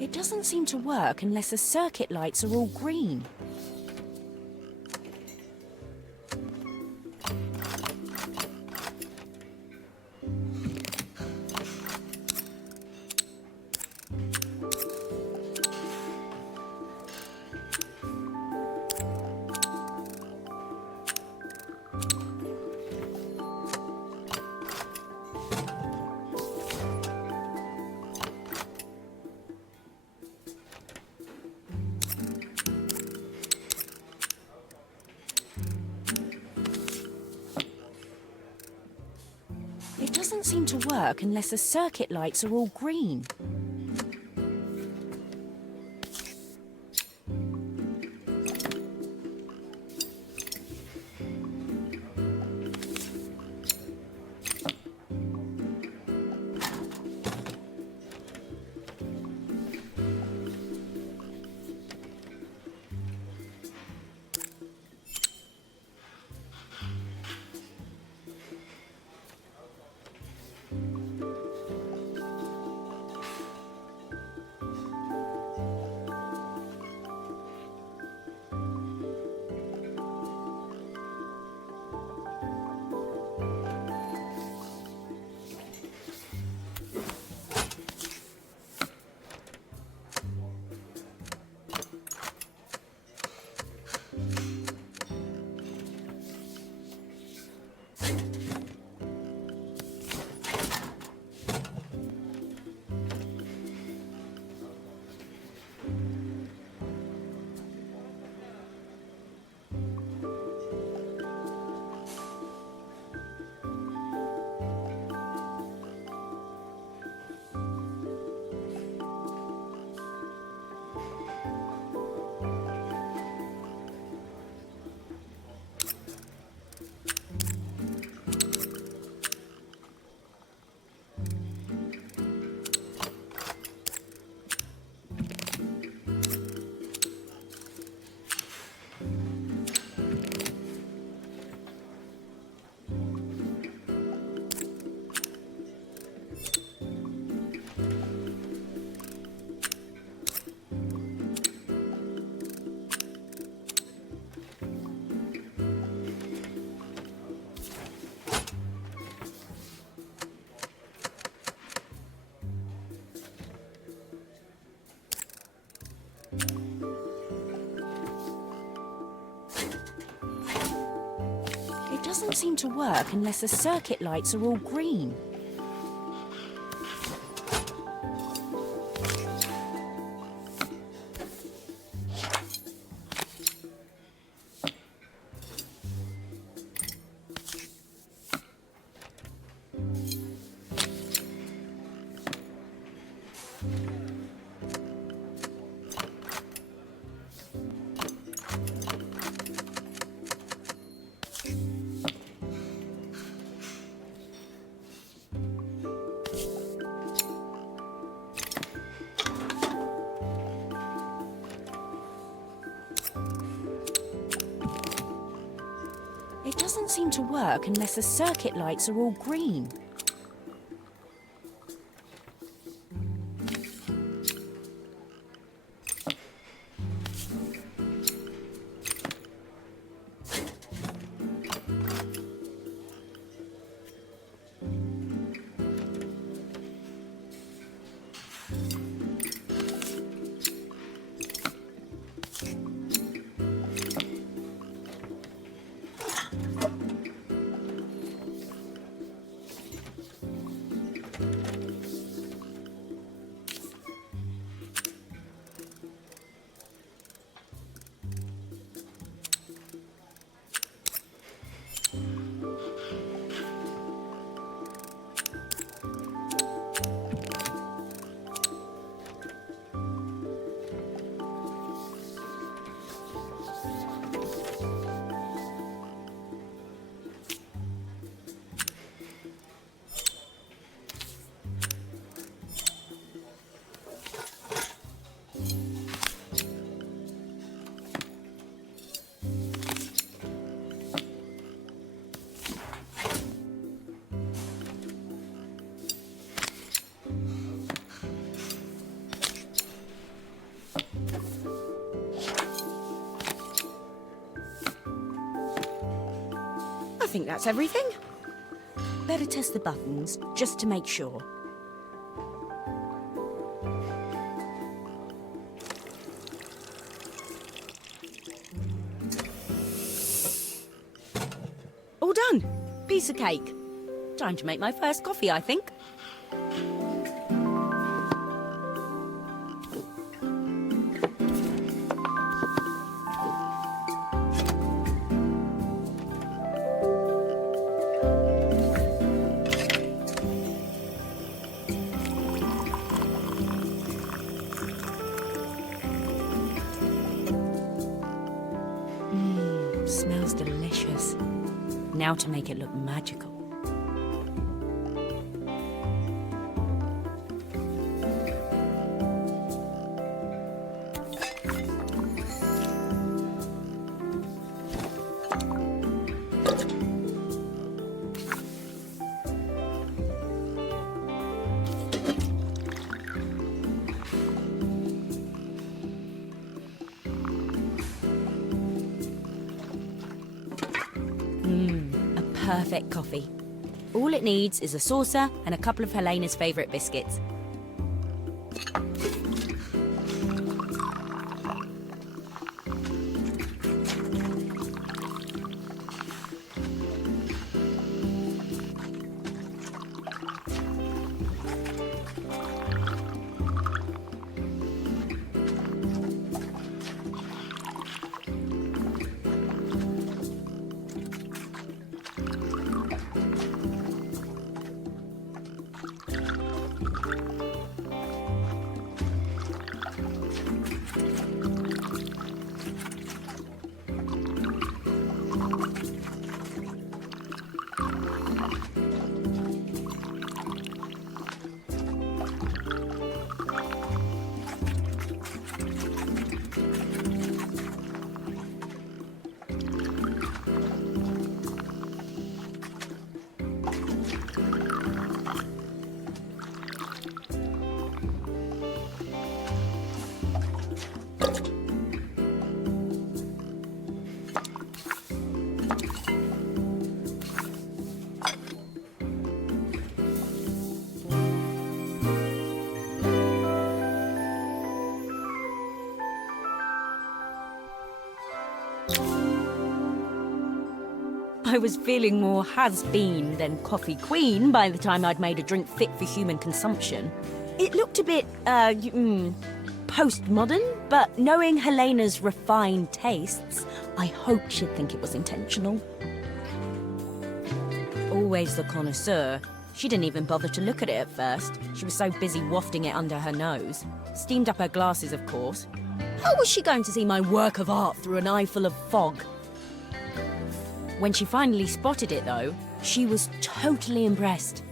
It doesn't seem to work unless the circuit lights are all green. It doesn't seem to work unless the circuit lights are all green. It doesn't seem to work unless the circuit lights are all green. to work unless the circuit lights are all green. I think that's everything. Better test the buttons, just to make sure. All done. Piece of cake. Time to make my first coffee, I think. Smells delicious. Now to make it look magical. Perfect coffee. All it needs is a saucer and a couple of Helena's favourite biscuits. I was feeling more has-been than coffee queen by the time I'd made a drink fit for human consumption. It looked a bit, postmodern, but knowing Helena's refined tastes, I hoped she'd think it was intentional. Always the connoisseur, she didn't even bother to look at it at first. She was so busy wafting it under her nose. Steamed up her glasses, of course. How was she going to see my work of art through an eye full of fog? When she finally spotted it, though, she was totally impressed.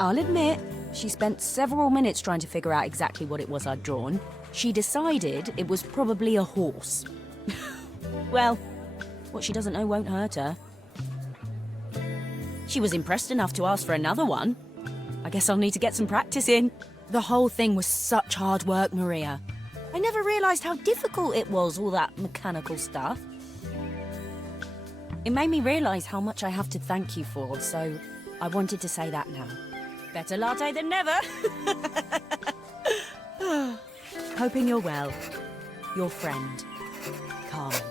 I'll admit, she spent several minutes trying to figure out exactly what it was I'd drawn. She decided it was probably a horse. Well, What she doesn't know won't hurt her. She was impressed enough to ask for another one. I guess I'll need to get some practice in. The whole thing was such hard work, Maria. I never realised how difficult it was, all that mechanical stuff. It made me realise how much I have to thank you for, so I wanted to say that now. Better latte than never. Hoping you're well. Your friend, Carmen.